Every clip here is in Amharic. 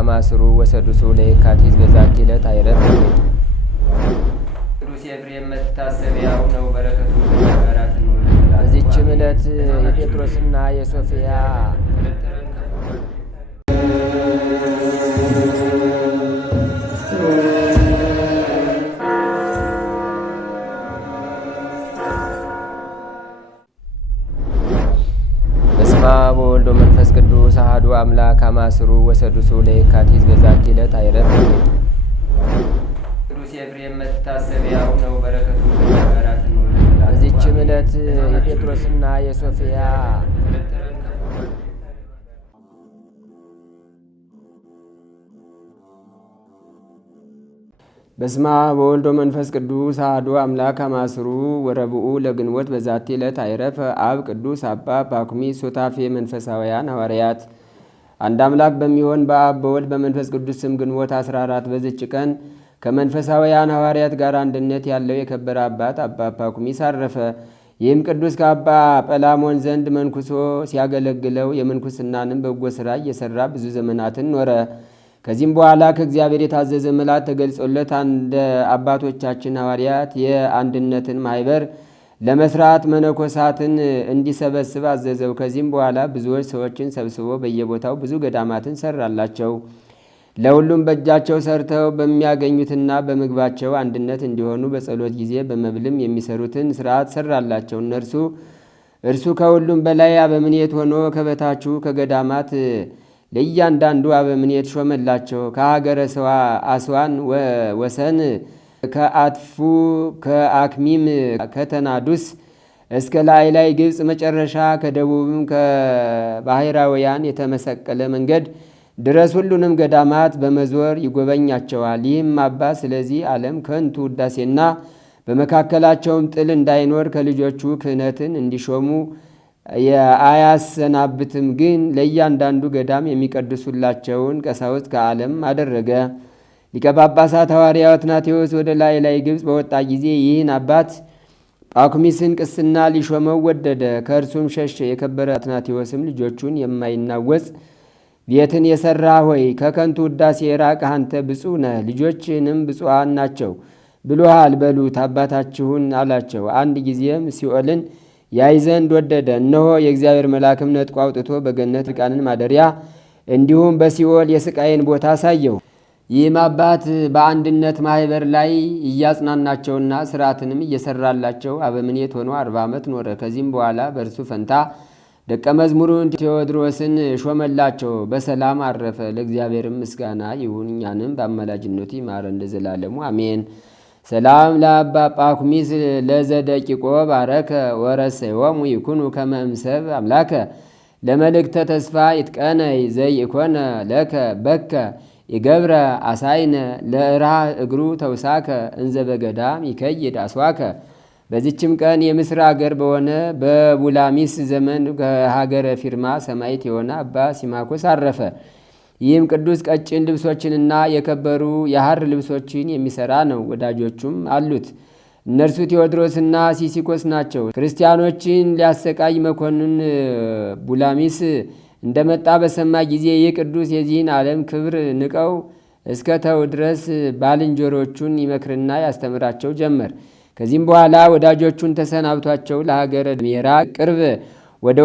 አማስሩ ወሰዱሱ ለየካቲት በዛቲ ዕለት አይረፍ። ቅዱስ ኤፍሬም መታሰቢያው ነው። በረከቱ ጋራት ነው። በዚችም ዕለት የጴጥሮስና የሶፊያ ወልዶ መንፈስ ቅዱስ አሐዱ አምላክ አማስሩ ወሰዱሱ ለየካቲት በዛቲ ዕለት አይረፍ። ቅዱስ ኤፍሬም መታሰቢያው ነው። በረከቱ ጋራት ነው። በዚችም ዕለት የጴጥሮስና የሶፊያ በስመ አብ ወወልድ ወመንፈስ ቅዱስ አሐዱ አምላክ አማስሩ ወረብኡ ለግንቦት በዛቲ ዕለት አይረፈ አብ ቅዱስ አባ ጳኩሚስ ሱታፌ መንፈሳውያን ሐዋርያት። አንድ አምላክ በሚሆን በአብ በወልድ በመንፈስ ቅዱስ ስም ግንቦት 14 በዚች ቀን ከመንፈሳውያን ሐዋርያት ጋር አንድነት ያለው የከበረ አባት አባ ጳኩሚስ አረፈ። ይህም ቅዱስ ከአባ ጰላሞን ዘንድ መንኩሶ ሲያገለግለው የምንኩስናንም በጎ ሥራ እየሠራ ብዙ ዘመናትን ኖረ። ከዚህም በኋላ ከእግዚአብሔር የታዘዘ መልአክ ተገልጾለት እንደ አባቶቻችን ሐዋርያት የአንድነትን ማኅበር ለመስራት መነኮሳትን እንዲሰበስብ አዘዘው። ከዚህም በኋላ ብዙዎች ሰዎችን ሰብስቦ በየቦታው ብዙ ገዳማትን ሰራላቸው። ለሁሉም በእጃቸው ሰርተው በሚያገኙትና በምግባቸው አንድነት እንዲሆኑ በጸሎት ጊዜ በመብልም የሚሰሩትን ስርዓት ሰራላቸው። እርሱ ከሁሉም በላይ አበምኔት ሆኖ ከበታቹ ከገዳማት ለእያንዳንዱ አበምኔት ሾመላቸው። ከሀገረ አስዋን ወሰን ከአጥፉ ከአክሚም ከተናዱስ እስከ ላይ ግብፅ መጨረሻ ከደቡብም ከባሕራውያን የተመሰቀለ መንገድ ድረስ ሁሉንም ገዳማት በመዞር ይጎበኛቸዋል። ይህም አባት ስለዚህ ዓለም ከንቱ ውዳሴና በመካከላቸውም ጥል እንዳይኖር ከልጆቹ ክህነትን እንዲሾሙ አያሰናብትም። ግን ለእያንዳንዱ ገዳም የሚቀድሱላቸውን ቀሳውስት ከዓለም አደረገ። ሊቀ ጳጳሳት ሐዋርያው አትናቴዎስ ወደ ላይ ግብፅ በወጣ ጊዜ ይህን አባት ጳኩሚስን ቅስና ሊሾመው ወደደ። ከእርሱም ሸሸ። የከበረ አትናቴዎስም ልጆቹን የማይናወጽ ቤትን የሠራ ሆይ ከከንቱ ውዳሴ የራቅህ አንተ ብፁዕ ነህ፣ ልጆችንም ብፁዓን ናቸው ብሎሃል በሉት አባታችሁን አላቸው። አንድ ጊዜም ሲኦልን ያይ ዘንድ ወደደ። እነሆ የእግዚአብሔር መልአክም ነጥቆ አውጥቶ በገነት ርቃንን ማደሪያ እንዲሁም በሲኦል የስቃይን ቦታ አሳየው። ይህም አባት በአንድነት ማኅበር ላይ እያጽናናቸውና ስርዓትንም እየሰራላቸው አበምኔት ሆኖ 40 ዓመት ኖረ። ከዚህም በኋላ በእርሱ ፈንታ ደቀ መዝሙሩን ቴዎድሮስን ሾመላቸው። በሰላም አረፈ። ለእግዚአብሔርም ምስጋና ይሁን፣ እኛንም በአማላጅነቱ ይማረን ለዘላለሙ አሜን። ሰላም ለአባ ጳኩሚስ ለዘደቂቆ ባረከ ወረሰዮሙ ይኩኑ ከመ እምሰብ አምላከ ለመልእክተ ተስፋ ይትቀነይ ዘይኮነ ለከ በከ ይገብረ አሳይነ ለእራ እግሩ ተውሳከ እንዘ በገዳም ይከይድ አስዋከ። በዚችም ቀን የምስር አገር በሆነ በቡላሚስ ዘመን ከሀገረ ፊርማ ሰማዕት የሆነ አባ ሲማኮስ አረፈ። ይህም ቅዱስ ቀጭን ልብሶችንና የከበሩ የሐር ልብሶችን የሚሠራ ነው። ወዳጆቹም አሉት። እነርሱ ቴዎድሮስና ሲሲኮስ ናቸው። ክርስቲያኖችን ሊያሰቃይ መኮንን ቡላሚስ እንደመጣ በሰማ ጊዜ ይህ ቅዱስ የዚህን ዓለም ክብር ንቀው እስከ ተው ድረስ ባልንጀሮቹን ይመክርና ያስተምራቸው ጀመር። ከዚህም በኋላ ወዳጆቹን ተሰናብቷቸው ለሀገረ ሜራ ቅርብ ወደ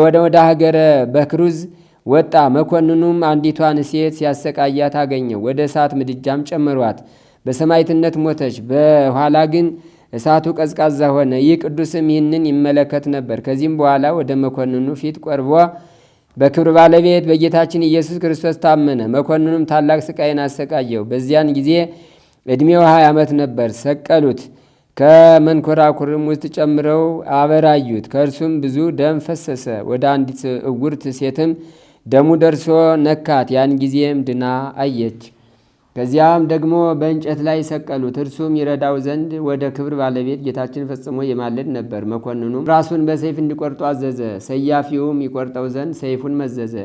ሀገረ በክሩዝ ወጣ። መኮንኑም አንዲቷን ሴት ሲያሰቃያት አገኘው። ወደ እሳት ምድጃም ጨመሯት፣ በሰማዕትነት ሞተች። በኋላ ግን እሳቱ ቀዝቃዛ ሆነ። ይህ ቅዱስም ይህንን ይመለከት ነበር። ከዚህም በኋላ ወደ መኮንኑ ፊት ቀርቦ በክብር ባለቤት በጌታችን ኢየሱስ ክርስቶስ ታመነ። መኮንኑም ታላቅ ስቃይን አሰቃየው። በዚያን ጊዜ ዕድሜው 20 ዓመት ነበር። ሰቀሉት። ከመንኮራኩርም ውስጥ ጨምረው አበራዩት። ከእርሱም ብዙ ደም ፈሰሰ። ወደ አንዲት እውርት ሴትም ደሙ ደርሶ ነካት። ያን ጊዜም ድና አየች። ከዚያም ደግሞ በእንጨት ላይ ሰቀሉት። እርሱም ይረዳው ዘንድ ወደ ክብር ባለቤት ጌታችን ፈጽሞ የማለድ ነበር። መኮንኑም ራሱን በሰይፍ እንዲቆርጡ አዘዘ። ሰያፊውም ይቆርጠው ዘንድ ሰይፉን መዘዘ።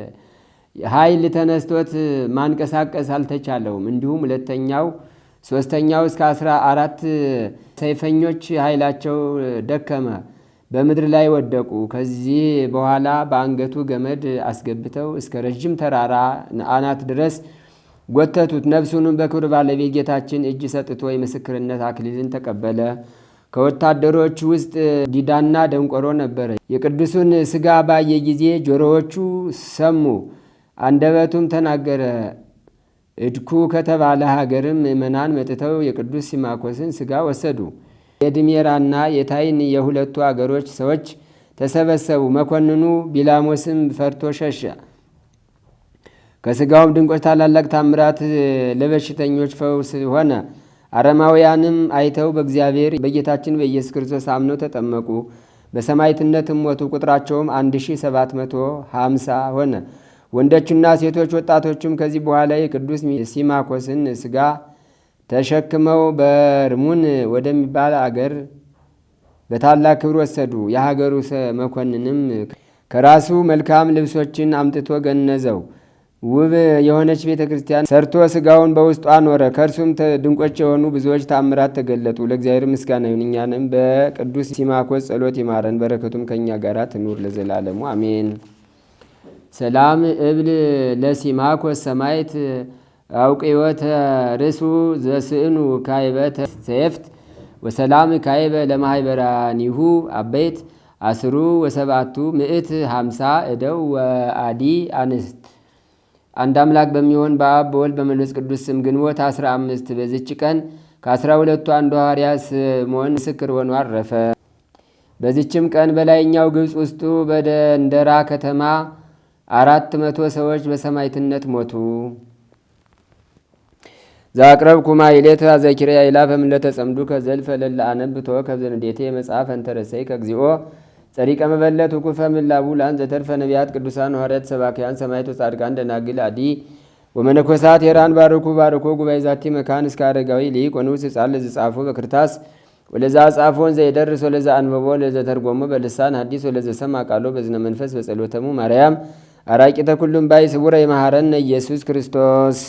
ኃይል ተነስቶት ማንቀሳቀስ አልተቻለውም። እንዲሁም ሶስተኛው እስከ 14 ሰይፈኞች ኃይላቸው ደከመ፣ በምድር ላይ ወደቁ። ከዚህ በኋላ በአንገቱ ገመድ አስገብተው እስከ ረዥም ተራራ አናት ድረስ ጎተቱት። ነፍሱንም በክብር ባለቤት ጌታችን እጅ ሰጥቶ የምስክርነት አክሊልን ተቀበለ። ከወታደሮች ውስጥ ዲዳና ደንቆሮ ነበረ። የቅዱሱን ሥጋ ባየ ጊዜ ጆሮዎቹ ሰሙ፣ አንደበቱም ተናገረ። እድኩ ከተባለ ሀገርም ምእመናን መጥተው የቅዱስ ሲማኮስን ሥጋ ወሰዱ። የድሜራና የታይን የሁለቱ አገሮች ሰዎች ተሰበሰቡ። መኮንኑ ቢላሞስም ፈርቶ ሸሸ። ከሥጋውም ድንቆች ታላላቅ ታምራት ለበሽተኞች ፈውስ ሆነ። አረማውያንም አይተው በእግዚአብሔር በጌታችን በኢየሱስ ክርስቶስ አምነው ተጠመቁ። በሰማዕትነትም ሞቱ። ቁጥራቸውም 1750 ሆነ። ወንዶችና ሴቶች ወጣቶችም ከዚህ በኋላ የቅዱስ ሲማኮስን ሥጋ ተሸክመው በርሙን ወደሚባል አገር በታላቅ ክብር ወሰዱ። የሀገሩ መኮንንም ከራሱ መልካም ልብሶችን አምጥቶ ገነዘው። ውብ የሆነች ቤተ ክርስቲያን ሰርቶ ሥጋውን በውስጡ አኖረ። ከእርሱም ድንቆች የሆኑ ብዙዎች ታምራት ተገለጡ። ለእግዚአብሔር ምስጋና ይሁን፣ እኛንም በቅዱስ ሲማኮስ ጸሎት ይማረን፣ በረከቱም ከእኛ ጋር ትኑር ለዘላለሙ አሜን። ሰላም እብል ለሲማኮስ ሰማይት አውቅዮተ ርሱ ዘስእኑ ካይበተ ሰየፍት ወሰላም ካይበ ለማይበራኒሁ አበይት አስሩ ወሰባቱ ምዕት 50 እደው ወአዲ አንስት። አንድ አምላክ በሚሆን በአብ በወልድ በመንፈስ ቅዱስ ስም ግንቦት 15 በዚች ቀን ከ12ቱ አንዱ ሐዋርያ ስምዖን ምስክር ሆኖ አረፈ። በዚችም ቀን በላይኛው ግብፅ ውስጡ በደንደራ ከተማ 400 ሰዎች በሰማዕትነት ሞቱ። ዛቅረብኩ ማሕሌተ አዘኪርያ ይላፈም ለተጸምዱ ከዘልፈ ለላ አነብቶ ከዘንዴቴ መጽሐፍ እንተረሰይ ከግዚኦ ጸሪቀ መበለት ወኩፈ ምላቡ ላን ዘተርፈ ነቢያት ቅዱሳን ሐዋርያት ሰባክያን ሰማዕታት ጻድቃን ደናግል አዲ ወመነኮሳት ሄራን ባርኩ ባርኮ ጉባኤ ዛቲ መካን እስከ አረጋዊ ሊቅ ወንዑስ ሕፃን ለዘጻፎ በክርታስ ወለዛ ጻፎን ዘይደርስ ወለዛ አንበቦ ለዘተርጎሞ በልሳን ሐዲስ ወለዘ ሰማ ቃሎ በዝነ መንፈስ በጸሎተሙ ማርያም አራቂተ ኩሉም ባይ ስቡረ ይመሐረነ ኢየሱስ ክርስቶስ።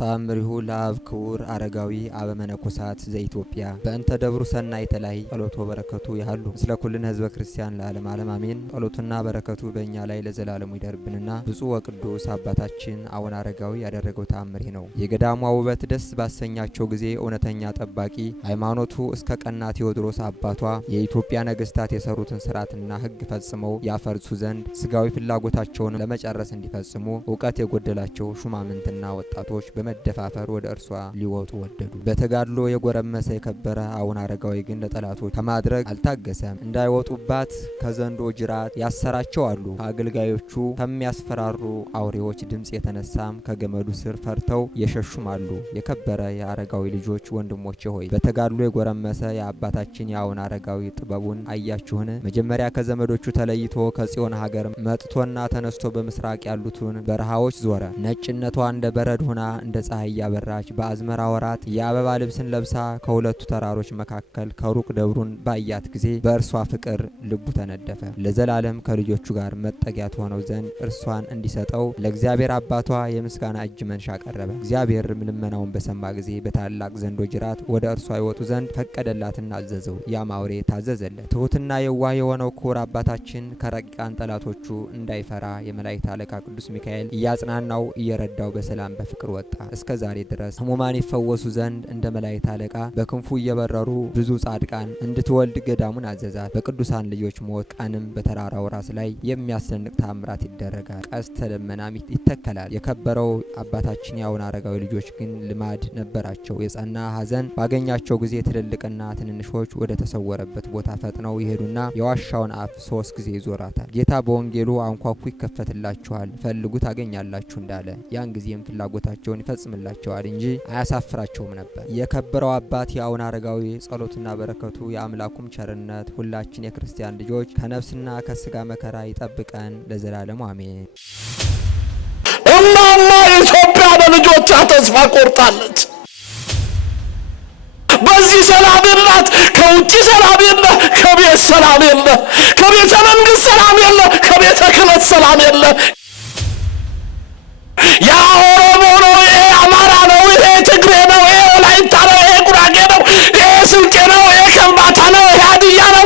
ተአምሪሁ ለአብ ክቡር አረጋዊ አበመነኮሳት ዘኢትዮጵያ በእንተ ደብሩ ሰናይተ ላይ ጸሎቶ በረከቱ ያህሉ ስለ ኩልን ህዝበ ክርስቲያን ለዓለም ዓለም አሜን። ጸሎቱና በረከቱ በእኛ ላይ ለዘላለሙ ይደርብንና ብፁዕ ወቅዱስ አባታችን አቡነ አረጋዊ ያደረገው ተአምሪ ነው። የገዳሟ ውበት ደስ ባሰኛቸው ጊዜ እውነተኛ ጠባቂ ሃይማኖቱ እስከ ቀና ቴዎድሮስ አባቷ የኢትዮጵያ ነገስታት የሰሩትን ስርዓትና ህግ ፈጽመው ያፈርሱ ዘንድ ስጋዊ ፍላጎታቸውን ለመጨረስ እንዲፈጽሙ እውቀት የጎደላቸው ሹማምንትና ወጣቶች በመደፋፈር ወደ እርሷ ሊወጡ ወደዱ። በተጋድሎ የጎረመሰ የከበረ አቡነ አረጋዊ ግን ለጠላቶች ከማድረግ አልታገሰም። እንዳይወጡባት ከዘንዶ ጅራት ያሰራቸው አሉ። ከአገልጋዮቹ ከሚያስፈራሩ አውሬዎች ድምፅ የተነሳም ከገመዱ ስር ፈርተው የሸሹም አሉ። የከበረ የአረጋዊ ልጆች ወንድሞቼ ሆይ በተጋድሎ የጎረመሰ የአባታችን የአቡነ አረጋዊ ጥበቡን አያችሁን? መጀመሪያ ከዘመዶቹ ተለይቶ ከጽዮን ሀገር መጥቶና ተነስቶ በምስራቅ ያሉትን በረሃዎች ዞረ። ነጭነቷ እንደ በረድ ሆና እንደ ፀሐይ ያበራች በአዝመራ ወራት የአበባ ልብስን ለብሳ ከሁለቱ ተራሮች መካከል ከሩቅ ደብሩን ባያት ጊዜ በእርሷ ፍቅር ልቡ ተነደፈ። ለዘላለም ከልጆቹ ጋር መጠጊያ ትሆነው ዘንድ እርሷን እንዲሰጠው ለእግዚአብሔር አባቷ የምስጋና እጅ መንሻ ቀረበ። እግዚአብሔር ልመናውን በሰማ ጊዜ በታላቅ ዘንዶ ጅራት ወደ እርሷ ይወጡ ዘንድ ፈቀደላትና አዘዘው። ያም አውሬ ታዘዘለት። ትሁትና የዋህ የሆነው ክቡር አባታችን ከረቂቃን ጠላቶቹ እንዳይፈራ የመላእክት አለቃ ቅዱስ ሚካኤል እያጽናናው እየረዳው በሰላም በፍቅር ወጣ። እስከ ዛሬ ድረስ ሕሙማን ይፈወሱ ዘንድ እንደ መላእክት አለቃ በክንፉ እየበረሩ ብዙ ጻድቃን እንድትወልድ ገዳሙን አዘዛት። በቅዱሳን ልጆች ሞት ቀንም በተራራው ራስ ላይ የሚያስደንቅ ታምራት ይደረጋል። ቀስተ ደመናም ይተከላል። የከበረው አባታችን የአቡነ አረጋዊ ልጆች ግን ልማድ ነበራቸው። የጸና ሐዘን ባገኛቸው ጊዜ ትልልቅና ትንንሾች ወደ ተሰወረበት ቦታ ፈጥነው ይሄዱና የዋሻውን አፍ 3 ጊዜ ይዞራታል። ጌታ በወንጌሉ አንኳኩ ይከፈትላችኋል፣ ፈልጉ ታገኛላችሁ እንዳለ ያን ጊዜም ፍላጎታቸውን ይፈጽምላቸዋል እንጂ አያሳፍራቸውም ነበር። የከበረው አባት የአቡነ አረጋዊ ጸሎትና በረከቱ የአምላኩም ቸርነት ሁላችን የክርስቲያን ልጆች ከነፍስና ከስጋ መከራ ይጠብቀን ለዘላለሙ አሜን። እማማ ኢትዮጵያ በልጆቿ ተስፋ ቆርጣለች። በዚህ ሰላም የላት፣ ከውጭ ሰላም የለ፣ ከቤት ሰላም የለ፣ ከቤተ መንግስት ሰላም የለ፣ ከቤተ ክህነት ሰላም የለ። ያ ኦሮሞ ነው፣ ይሄ አማራ ነው፣ ይሄ ትግሬ ነው፣ ይሄ ወላይታ ነው፣ ይሄ ጉራጌ ነው፣ ይሄ ስልጤ ነው፣ ይሄ ከምባታ ነው፣ ይሄ ሀዲያ ነው።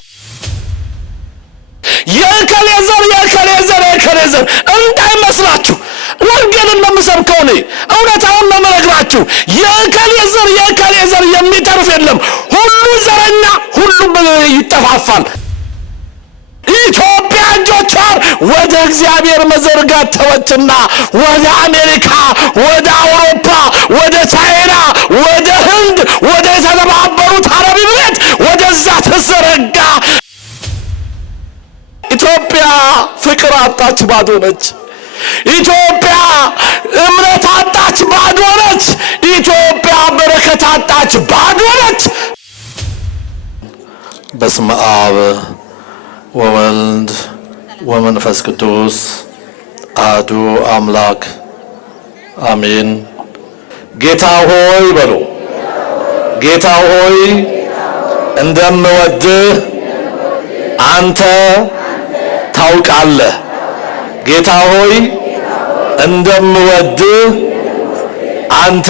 ዘር እንዳይመስላችሁ። ወንጌልን ለምሰብከው እኔ እውነታውን ነው የምነግራችሁ። የእከሌ ዘር የሚተርፍ የለም። ሁሉ ዘረኛ፣ ሁሉም ይጠፋፋል። ኢትዮጵያ እጆቿን ወደ እግዚአብሔር መዘርጋት ተወችና ወደ አሜሪካ፣ ወደ አውሮፓ፣ ወደ ቻይና፣ ወደ ህንድ፣ ወደ የተባበሩት አረብ ኤሚሬት ወደዛ ተዘረጋ። ኢትዮጵያ ፍቅር አጣች፣ ባዶ ነች። ኢትዮጵያ እምነት አጣች፣ ባዶ ነች። ኢትዮጵያ በረከት አጣች፣ ባዶ ነች። በስመ አብ ወወልድ ወመንፈስ ቅዱስ አሐዱ አምላክ አሜን። ጌታ ሆይ በሉ። ጌታ ሆይ እንደምወድህ አንተ ታውቃለህ። ጌታ ሆይ እንደምወድህ አንተ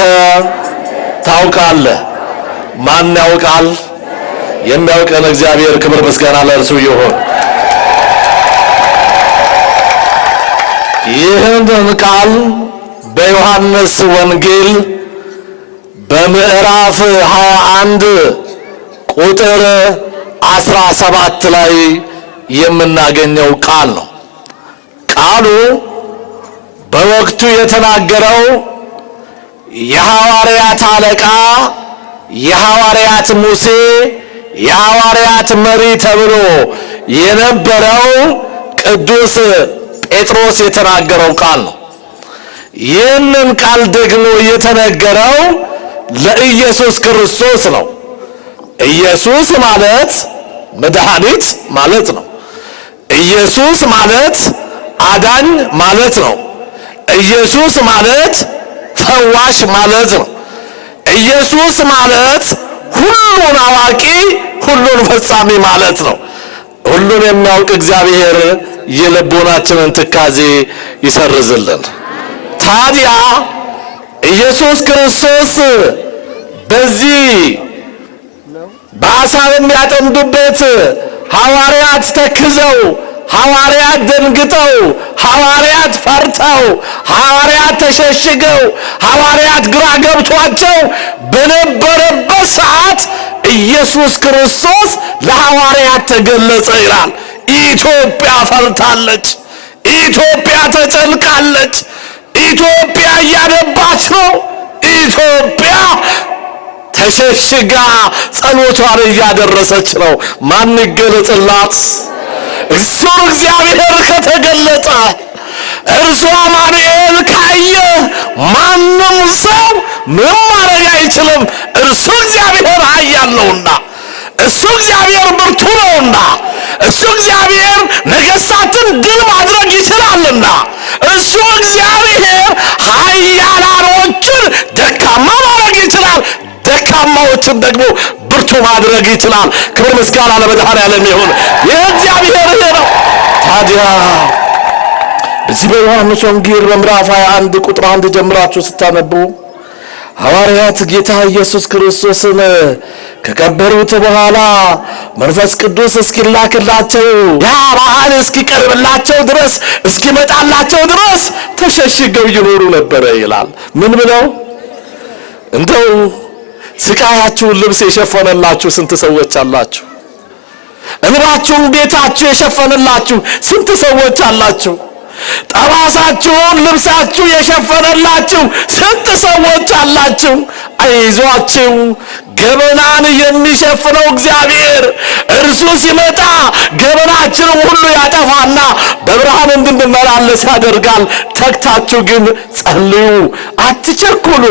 ታውቃለህ። ማን ያውቃል? የሚያውቀን እግዚአብሔር። ክብር ምስጋና ለእርሱ ይሁን። ይህንን ቃል በዮሐንስ ወንጌል በምዕራፍ 21 ቁጥር 17 ላይ የምናገኘው ቃል ነው። ቃሉ በወቅቱ የተናገረው የሐዋርያት አለቃ፣ የሐዋርያት ሙሴ፣ የሐዋርያት መሪ ተብሎ የነበረው ቅዱስ ጴጥሮስ የተናገረው ቃል ነው። ይህንን ቃል ደግሞ የተነገረው ለኢየሱስ ክርስቶስ ነው። ኢየሱስ ማለት መድኃኒት ማለት ነው። ኢየሱስ ማለት አዳኝ ማለት ነው። ኢየሱስ ማለት ፈዋሽ ማለት ነው። ኢየሱስ ማለት ሁሉን አዋቂ፣ ሁሉን ፈጻሚ ማለት ነው። ሁሉን የሚያውቅ እግዚአብሔር የልቦናችንን ትካዜ ይሰርዝልን። ታዲያ ኢየሱስ ክርስቶስ በዚህ በአሳ የሚያጠምዱበት ሐዋርያት ተክዘው፣ ሐዋርያት ደንግጠው፣ ሐዋርያት ፈርተው፣ ሐዋርያት ተሸሽገው፣ ሐዋርያት ግራ ገብቷቸው በነበረበት ሰዓት ኢየሱስ ክርስቶስ ለሐዋርያት ተገለጸ ይላል። ኢትዮጵያ ፈርታለች። ኢትዮጵያ ተጨንቃለች። ኢትዮጵያ እያነባች ነው። ኢትዮጵያ ተሸሽጋ ጸሎቷን እያደረሰች ነው። ማን ይገለጽላት? እሱ እግዚአብሔር ከተገለጠ፣ እርሱ አማኑኤል ካየ ማንም ሰው ምንም ማድረግ አይችልም። እርሱ እግዚአብሔር ኃያል ነውና፣ እሱ እግዚአብሔር ብርቱ ነውና፣ እሱ እግዚአብሔር ነገሥታትን ድል ማድረግ ይችላልና፣ እሱ እግዚአብሔር ኃያላኖችን ደካማ ማድረግ ይችላል፣ ደካማዎችን ደግሞ ብርቱ ማድረግ ይችላል። ክብር ምስጋና ለመድኃኔዓለም ይሁን። ይህ እግዚአብሔር ነው። ታዲያ በዚህ በዮሐንስ ወንጌል በምዕራፍ 21 ቁጥር 1 ጀምራችሁ ስታነቡ ሐዋርያት ጌታ ኢየሱስ ክርስቶስን ከቀበሩት በኋላ መንፈስ ቅዱስ እስኪላክላቸው፣ ያ በዓል እስኪቀርብላቸው ድረስ፣ እስኪመጣላቸው ድረስ ተሸሽገው ይኖሩ ነበረ ይላል። ምን ብለው? እንደው ስቃያችሁን ልብስ የሸፈነላችሁ ስንት ሰዎች አላችሁ? እንባችሁን ቤታችሁ የሸፈነላችሁ ስንት ሰዎች አላችሁ? ጠባሳችሁን ልብሳችሁ የሸፈነላችሁ ስንት ሰዎች አላችሁ? አይዟችሁ፣ ገበናን የሚሸፍነው እግዚአብሔር እርሱ ሲመጣ ገበናችንን ሁሉ ያጠፋና በብርሃን እንድንመላለስ ያደርጋል። ተግታችሁ ግን ጸልዩ፣ አትቸኩሉ።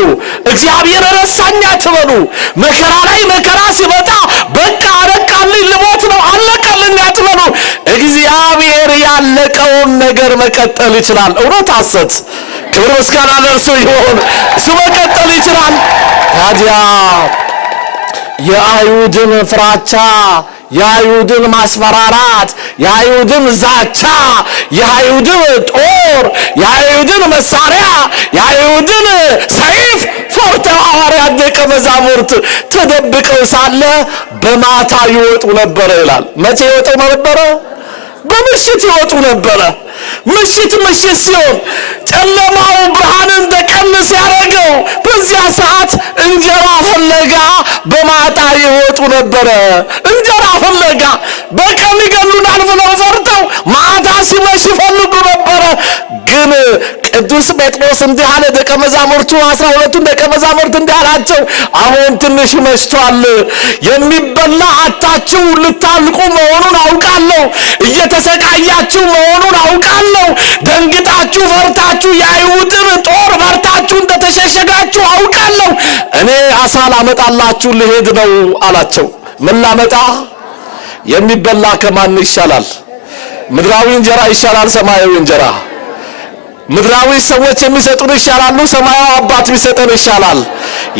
እግዚአብሔር ረሳኝ አትበሉ። መከራ ላይ መከራ ሲመጣ በቃ አለቃልኝ ልሞት ነው አለቀልኝ አትበሉ። እግዚአብሔር ያለቀውን ነገር መቀጠል ይችላል። እውነት ሐሰት? ክብር ምስጋና ለእርሱ ይሁን። እሱ መቀጠል ይችላል። ታዲያ የአይሁድን ፍራቻ፣ የአይሁድን ማስፈራራት፣ የአይሁድን ዛቻ፣ የአይሁድን ጦር፣ የአይሁድን መሳሪያ፣ የአይሁድን ሰይፍ ፈርተው ሐዋርያት ደቀ መዛሙርት ተደብቀው ሳለ በማታ ይወጡ ነበረ ይላል። መቼ ይወጡ ነበረ? በምሽት ይወጡ ነበረ። ምሽት ሲሆን ጨለማው ብርሃንን እንደቀን ሲያደርገው በዚያ ሰዓት እንጀራ ፍለጋ በማታ ይወጡ ነበረ። እንጀራ ፍለጋ በቀን ይገሉናል ብለው ፈርተው ማታ ሲመሽ ይፈልጉ ነበረ። ግን ቅዱስ ጴጥሮስ እንዲህ አለ ደቀ መዛሙርቱ 12 ደቀ መዛሙርት እንዲህ አላቸው፣ አሁን ትንሽ መሽቷል። የሚበላ አጣችሁ ልታልቁ መሆኑን አውቃለሁ። እየተሰቃያችሁ መሆኑን አውቃለሁ። ደንግጣችሁ ፈርታችሁ የአይሁድን ጦር ፈርታችሁ እንደተሸሸጋችሁ አውቃለሁ። እኔ አሳ ላመጣላችሁ ልሄድ ነው አላቸው። ምን ላመጣ? የሚበላ ከማን ይሻላል? ምድራዊ እንጀራ ይሻላል? ሰማያዊ እንጀራ? ምድራዊ ሰዎች የሚሰጡን ይሻላሉ? ሰማያዊ አባት ቢሰጠን ይሻላል?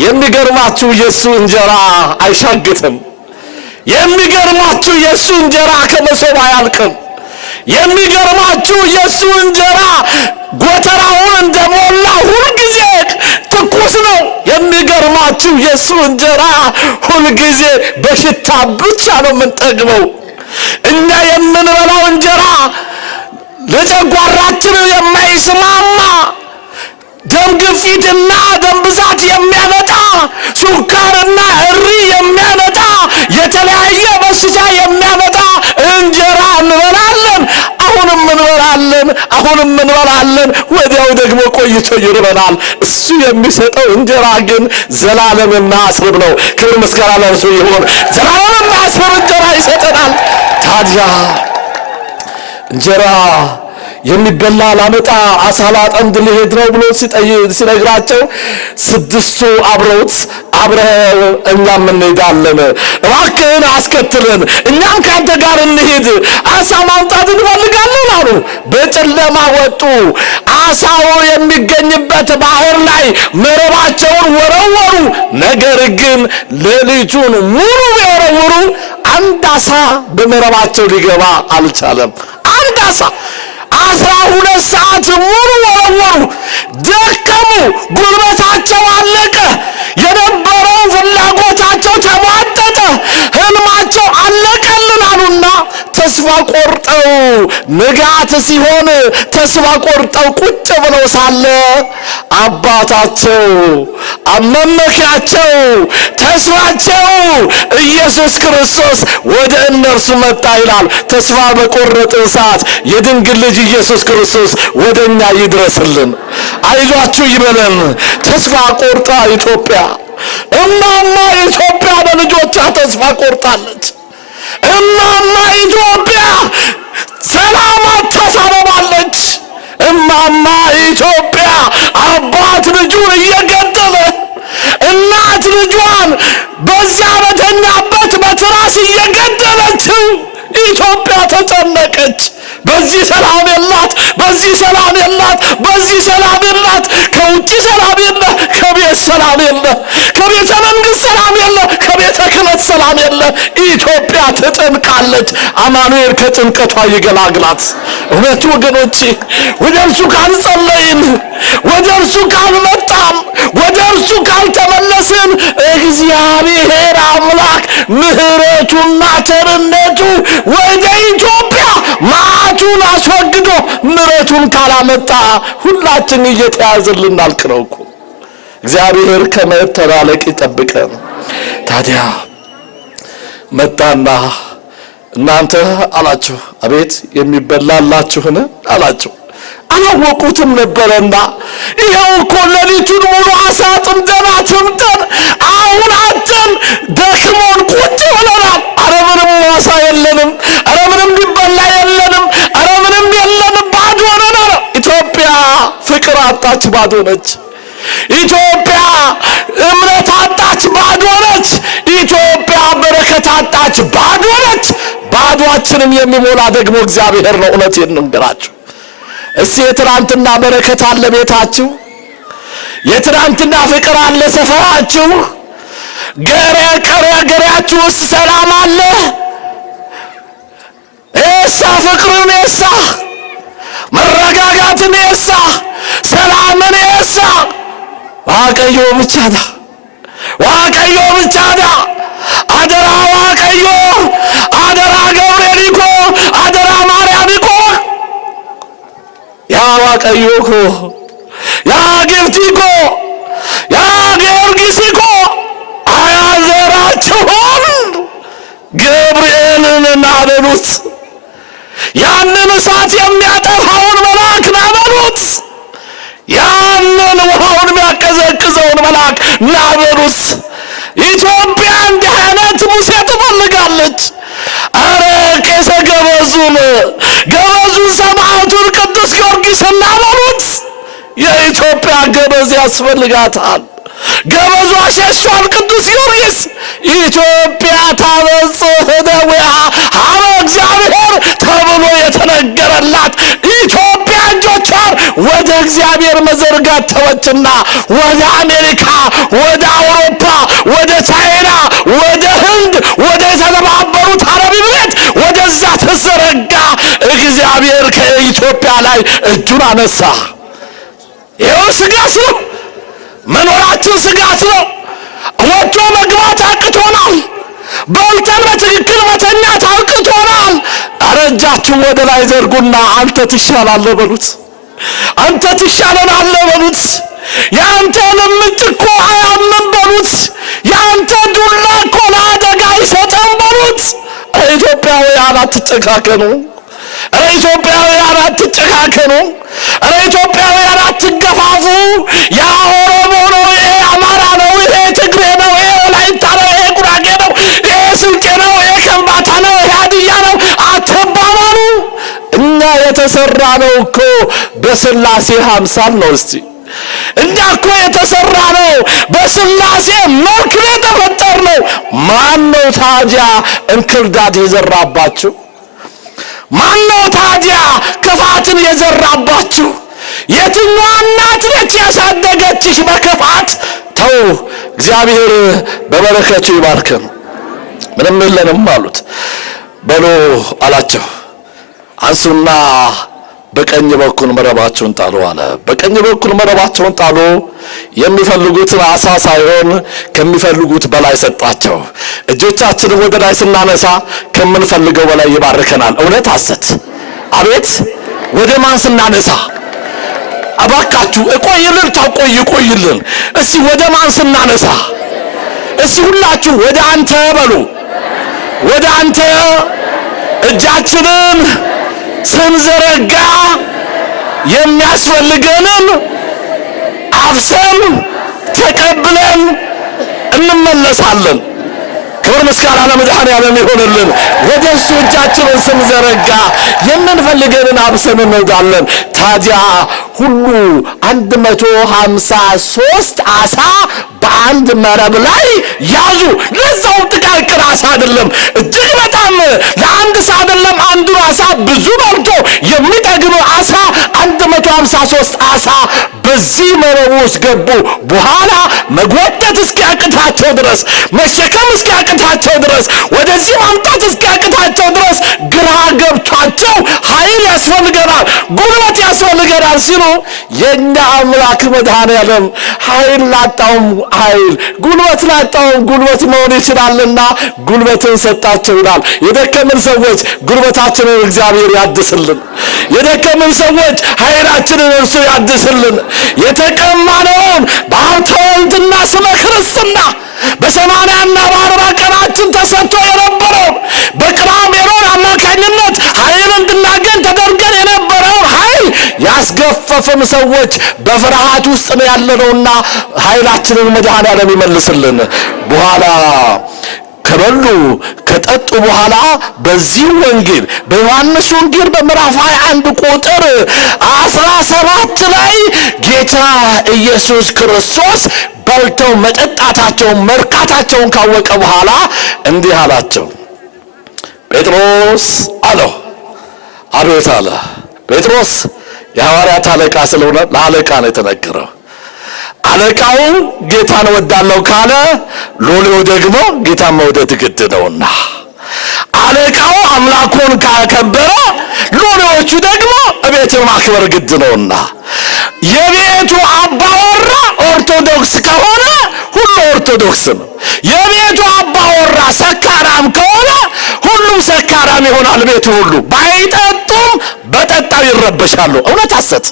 የሚገርማችሁ የሱ እንጀራ አይሻግትም። የሚገርማችሁ የሱ እንጀራ ከመሶብ አያልቅም። የሚገርማችሁ የሱ እንጀራ ጎተራውን እንደሞላ ሁልጊዜ ትኩስ ነው። የሚገርማችሁ የሱ እንጀራ ሁልጊዜ በሽታ ብቻ ነው የምንጠግበው። እኛ የምንበላው እንጀራ ለጨጓራችን የማይስማማ ደም ግፊትና ደም ብዛት የሚያመጣ ሱካርና እሪ የሚያመጣ የተለያየ በሽታ የሚያመጣ እንጀራ እንበላለን። አሁንም እንበላለን። ወዲያው ደግሞ ቆይቶ ይርበናል። እሱ የሚሰጠው እንጀራ ግን ዘላለም የሚያስርብ ነው። ክብር ምስጋና ለእርሱ ይሁን። ዘላለም የሚያስርብ እንጀራ ይሰጠናል። ታዲያ እንጀራ የሚበላ ላመጣ አሳ ላጠምድ ልሄድ ነው ብሎ ሲነግራቸው ስድስቱ አብረው እኛም እንሄዳለን፣ እባክህን አስከትለን፣ እኛም ካንተ ጋር እንሄድ፣ አሳ ማምጣት እንፈልጋለን አሉ። በጨለማ ወጡ። አሳው የሚገኝበት ባህር ላይ መረባቸውን ወረወሩ። ነገር ግን ሌሊቱን ሙሉ ቢወረውሩ አንድ አሳ በመረባቸው ሊገባ አልቻለም። አንድ አሳ 12 ሰዓት ሙሉ ወረወሩ። ደከሙ። ጉልበታቸው አለቀ። የነበረው ፍላጎታቸው ተሟጠጠ። ህልማቸው አለቀልን አሉና ተስፋ ቆርጠው ንጋት ሲሆን ተስፋ ቆርጠው ቁጭ ብለው ሳለ አባታቸው መመኪያቸው ተስፋቸው ኢየሱስ ክርስቶስ ወደ እነርሱ መጣ ይላል። ተስፋ በቆረጥን ሰዓት የድንግል ልጅ ኢየሱስ ክርስቶስ ወደኛ ይድረስልን፣ አይዟችሁ ይበለን። ተስፋ ቆርጣ ኢትዮጵያ፣ እማማ ኢትዮጵያ በልጆቿ ተስፋ ቆርጣለች። እማማ ኢትዮጵያ ሰላም ታሳረባለች። እማማ ኢትዮጵያ አባት ልጁን እየገደለ እናት ልጇን በዚያ በተኛበት በትራስ እየገደለችው ኢትዮጵያ ተጨነቀች። በዚህ ሰላም የላት፣ በዚህ ሰላም የላት፣ በዚህ ሰላም የላት። ከውጭ ሰላም የለ፣ ከቤት ሰላም የለ፣ ከቤተ መንግስት ሰላም የለ፣ ከቤተ ክህነት ሰላም የለ። ኢትዮጵያ ተጨንቃለች። አማኑኤል ከጭንቀቷ ይገላግላት። እውነት ወገኖቼ፣ ወደ እርሱ ካልጸለይን፣ ወደ እርሱ ካልመጣን፣ ወደ እርሱ ካልተመለስን እግዚአብሔር አምላክ ምሕረቱና ቸርነቱ ወደ ኢትዮጵያ ማቱን አስወግዶ ምሕረቱን ካላመጣ ሁላችን እየተያዘልን አልቅነው እኮ። እግዚአብሔር ከመተላለቅ ይጠብቀን። ታዲያ መጣና እናንተ አላችሁ፣ አቤት የሚበላላችሁን አላችሁ። አላወቁትም ነበረና ይኸው እኮ ሌሊቱን ሙሉ አሳ ጥምደን አሁን አጥተን ደክሞን ቁጭ ብለናል። ኧረ ምንም አሳ የለንም፣ ኧረ ምንም ሊበላ የለንም፣ ኧረ ምንም የለንም፣ ባዶ ነን። ኢትዮጵያ ፍቅር አጣች፣ ባዶ ነች። ኢትዮጵያ እምነት አጣች፣ ባዶ ነች። ኢትዮጵያ በረከት አጣች፣ ባዶ ነች። ባዶአችንን የሚሞላ ደግሞ እግዚአብሔር ነው። እውነቴን እንግራችሁ። እስቲ የትናንትና በረከት አለ ቤታችሁ? የትናንትና ፍቅር አለ ሰፈራችሁ? ገሪያችሁ ውስጥ ሰላም አለ? እሳ ፍቅርን እሳ መረጋጋትን እሳ ሰላምን እሳ ዋቀዮ ብቻዳ ዋቀዮ ብቻዳ አደራ ዋቀዮ አደራ ገብርኤል እኮ አደራ ማርያም ቀዩኮ ያ ጊፍቲኮ ያ ጊዮርጊስኮ አያዘራችሁም። ገብርኤልን ናበሉት። ያንን እሳት የሚያጠፋውን መልአክ ናበሉት። ያንን ውሃውን የሚያቀዘቅዘውን መልአክ ናበሉት። ኢትዮጵያ እንዲህ አይነት ሙሴ ትፈልጋለች። አረ ቄሰ ገበዙን ሰማዕቱን ቅዱስ ጊዮርጊስን ናበሉት። የኢትዮጵያ ገበዝ ያስፈልጋታል። ገበዙ አሸሿል ቅዱስ ጊዮርጊስ። ኢትዮጵያ ታበጽሕ እደዊሃ ኀበ እግዚአብሔር ተብሎ የተነገረላት ኢትዮጵያ እጆቿን ወደ እግዚአብሔር መዘርጋት ተወችና ወደ አሜሪካ፣ ወደ አውሮፓ፣ ወደ ቻይና፣ ወደ ህንድ፣ ወደ የተባበሩት አረብ ኤሚሬት ወደዛ ተዘረጋ። እግዚአብሔር ከኢትዮጵያ ላይ እጁን አነሳ። ይኸው ስጋት ነው። መኖራችን ስጋት ነው። ወጥቶ መግባት አቅቶናል። በልተን በትክክል መተኛት አቅቶናል። ኧረ እጃችሁን ወደ ላይ ዘርጉና አንተ ትሻላለህ በሉት። አንተ ትሻለናለህ በሉት። ያንተ ልምጭ እኮ አያምም በሉት። ያንተ ዱላ እኮ ለአደጋ አይሰጠም በሉት። ኢትዮጵያውያን አትጨካከኑ። ኢትዮጵያውያን አትጨካከኑ። ኢትዮጵያውያን አትገፋፉ። ያ ኦሮሞ ነው፣ ይሄ አማራ ነው፣ ይሄ ትግሬ ነው፣ ይሄ ወላይታ ነው፣ ይሄ ጉራጌ ነው፣ ይሄ ስልጤ ነው፣ ይሄ ከምባታ ነው፣ ይሄ ሀዲያ ነው አትባባሉ። እኛ የተሰራ ነው እኮ በስላሴ አምሳል ነው። እስቲ እኛ እኮ የተሰራ ነው በስላሴ መልክ የተፈጠር ነው። ማን ነው ታዲያ እንክርዳድ የዘራባችሁ? ማነው ታዲያ ክፋትን የዘራባችሁ? የትኛዋ እናት ነች ያሳደገችሽ በክፋት? ተው፣ እግዚአብሔር በበረከቱ ይባርከን። ምንም የለንም አሉት። በሎ አላቸው፣ አንሱና በቀኝ በኩል መረባቸውን ጣሉ አለ። በቀኝ በኩል መረባቸውን ጣሉ። የሚፈልጉትን አሳ ሳይሆን ከሚፈልጉት በላይ ሰጣቸው። እጆቻችንን ወደ ላይ ስናነሳ ከምንፈልገው በላይ ይባርከናል። እውነት ሐሰት? አቤት! ወደ ማን ስናነሳ? አባካችሁ እቆይልን፣ ታቆይልን። እስቲ ወደ ማን ስናነሳ? እስቲ ሁላችሁ ወደ አንተ በሉ። ወደ አንተ እጃችንን ስንዘረጋ የሚያስፈልገንን አፍሰን ተቀብለን እንመለሳለን። ክብር ምስጋና ለመድኃኔዓለም ይሆንልን። ወደ እሱ እጃችንን ስንዘረጋ የምንፈልገንን አብሰን እንወዳለን። ታዲያ ሁሉ 153 አሳ በአንድ መረብ ላይ ያዙ። ለዛው ጥቃቅን አሳ አይደለም፣ እጅግ በጣም ለአንድ ሰው አይደለም። አንዱን አሳ ብዙ በልቶ የሚጠግብ አሳ 153 አሳ በዚህ መረብ ውስጥ ገቡ። በኋላ መጎተት እስኪያቅታቸው ድረስ፣ መሸከም እስኪያቅታቸው ድረስ፣ ወደዚህ ማምጣት እስኪያቅታቸው ድረስ ግራ ገብቷቸው ኃይል ያስፈልገናል፣ ጉልበት ያስፈልገናል ሲሉ የኛ አምላክ መድኃኔዓለም ኃይል ላጣውም ኃይል፣ ጉልበት ላጣውም ጉልበት መሆን ይችላልና ጉልበትን ሰጣቸው ይላል። የደከምን ሰዎች ጉልበታችንን እግዚአብሔር ያድስልን። የደከምን ሰዎች ኃይላችንን እርሱ ያድስልን። የተቀማነውን በሀብተ ወልድና ስመ ክርስትና በ80ና በ40 ቀናችን ተሰጥቶ የነበረውን በቅራሜሮን አማካኝነት ኃይል እንድናገኝ ተደርገን የነበረውን ኃይል ያስገፈፍን ሰዎች በፍርሃት ውስጥ ነው ያለነውና ኃይላችንን መድኃኔዓለም ይመልስልን። በኋላ ከበሉ ከጠጡ በኋላ በዚህ ወንጌል በዮሐንስ ወንጌል በምዕራፍ 21 ቁጥር 17 ላይ ጌታ ኢየሱስ ክርስቶስ በልተው መጠጣታቸውን መርካታቸውን ካወቀ በኋላ እንዲህ አላቸው። ጴጥሮስ አለው። አቤት አለ። ጴጥሮስ የሐዋርያት አለቃ ስለሆነ ለአለቃ ነው የተነገረው። አለቃው ጌታን ወዳለው ካለ ሎሌው ደግሞ ጌታን መውደድ ግድ ነውና፣ አለቃው አምላኩን ካከበረ ሎሌዎቹ ደግሞ ቤቱን ማክበር ግድ ነውና፣ የቤቱ አባወራ ኦርቶዶክስ ከሆነ ሁሉ ኦርቶዶክስ ነው። የቤቱ አባወራ ሰካራም ከሆነ ሁሉም ሰካራም ይሆናል። ቤቱ ሁሉ ባይጠጡም በጠጣው ይረበሻሉ። እውነት ሐሰት?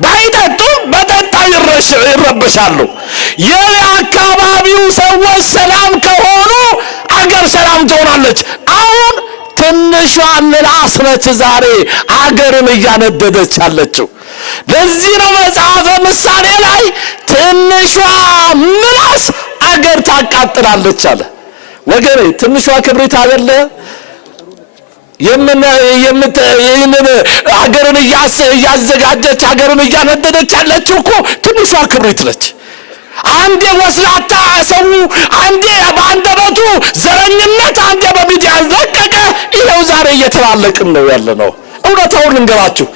ባይጠጡ በጠጣ ይረበሻሉ። የአካባቢው ሰዎች ሰላም ከሆኑ አገር ሰላም ትሆናለች። አሁን ትንሿ ምላስ ነች ዛሬ አገርን እያነደደች ያለችው። ለዚህ ነው መጽሐፈ ምሳሌ ላይ ትንሿ ምላስ አገር ታቃጥላለች አለ። ወገኔ ትንሿ ክብሪት አይደለ ይህንን አገርን እያዘጋጀች አገርን እያነደደች ያለችው እኮ ትንሿ ክብሪት ነች። አንዴ ወስላታ ሰው አንዴ በአንደበቱ ዘረኝነት አንዴ በሚዲያ ለቀቀ። ይኸው ዛሬ እየተላለቅን ነው ያለነው። እውነታውን ልንገራችሁ፣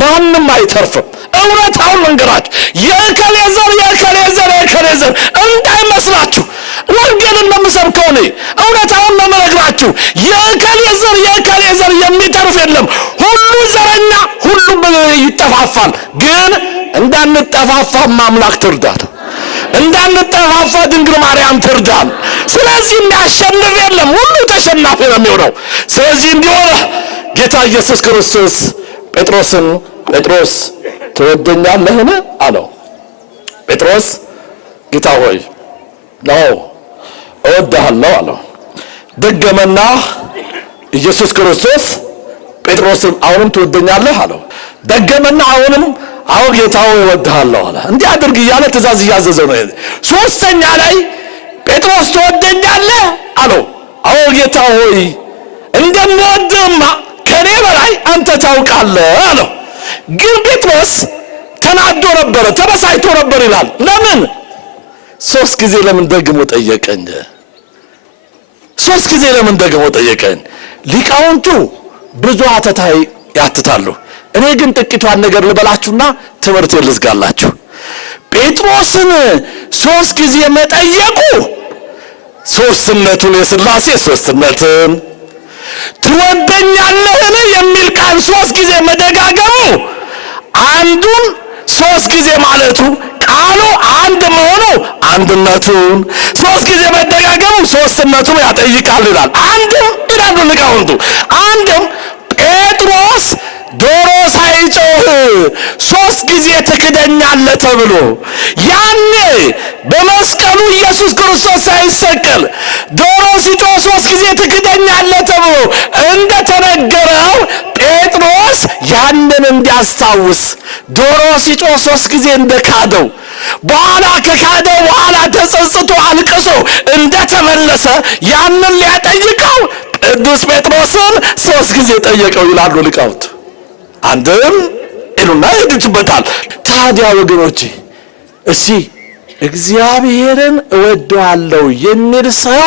ማንም አይተርፍም። እውነታውን ልንገራችሁ፣ የከሌ ዘር እንዳይመስላችሁ። ወንጌልን ለምሰብከው እኔ እውነታውን ነው የምነግራችሁ። የከሌ ዘር የሚተርፍ የለም። ሁሉ ዘረኛ፣ ሁሉም ይጠፋፋል። ግን እንዳንጠፋፋ አምላክ ትርዳን። እንዳንጠፋፋ ድንግል ማርያም ትርዳን። ስለዚህ የሚያሸንፍ የለም፣ ሁሉ ተሸናፊ ነው የሚሆነው። ስለዚህ እንዲሆነ ጌታ ኢየሱስ ክርስቶስ ጴጥሮስን ጴጥሮስ ትወደኛለህን አለው። ጴጥሮስ ጌታ ሆይ ነው እወድሃለሁ አለው። ደገመና ኢየሱስ ክርስቶስ ጴጥሮስን አሁንም ትወደኛለህ አለው። ደገመና አሁንም አዎ ጌታ ሆይ እወድሃለሁ አለ። እንዲህ አድርግ እያለ ትእዛዝ እያዘዘው ነው። ሶስተኛ ላይ ጴጥሮስ ትወደኛለህ አለው። አዎ ጌታ ሆይ እንደምወድህማ ከኔ በላይ አንተ ታውቃለህ አለው። ግን ጴጥሮስ ተናዶ ነበረ፣ ተበሳጭቶ ነበር ይላል። ለምን? ሶስት ጊዜ ለምን ደግሞ ጠየቀኝ? ሶስት ጊዜ ለምን ደግሞ ጠየቀኝ? ሊቃውንቱ ብዙ አተታይ ያትታሉ። እኔ ግን ጥቂቷን ነገር ልበላችሁና ትምህርት ልዝጋላችሁ። ጴጥሮስን ሶስት ጊዜ መጠየቁ ሶስትነቱን የሥላሴ ሶስትነትን ትወደኛለህን የሚል ቃል ሶስት ጊዜ መደጋገሙ አንዱን ሶስት ጊዜ ማለቱ ቃሉ አንድ መሆኑ አንድነቱን ሶስት ጊዜ መደጋገሙ ሶስትነቱን ያጠይቃል ይላል። አንድም ይላሉ ሊቃውንቱ አንድም ጴጥሮስ ዶሮ ሳይጮህ ሶስት ጊዜ ትክደኛለህ ተብሎ ያኔ በመስቀሉ ኢየሱስ ክርስቶስ ሳይሰቀል ዶሮ ሲጮህ ሶስት ጊዜ ትክደኛለህ ተብሎ እንደተነገረው ጴጥሮስ ያንን እንዲያስታውስ ዶሮ ሲጮህ ሶስት ጊዜ እንደካደው በኋላ ከካደው በኋላ ተጸጽቶ አልቅሶ እንደተመለሰ ያንን ሊያጠይቀው ቅዱስ ጴጥሮስን ሶስት ጊዜ ጠየቀው ይላሉ ሊቃውንት። አንድም ኢሉና ይድጭበታል። ታዲያ ወገኖቼ እሺ እግዚአብሔርን እወደዋለሁ የሚል ሰው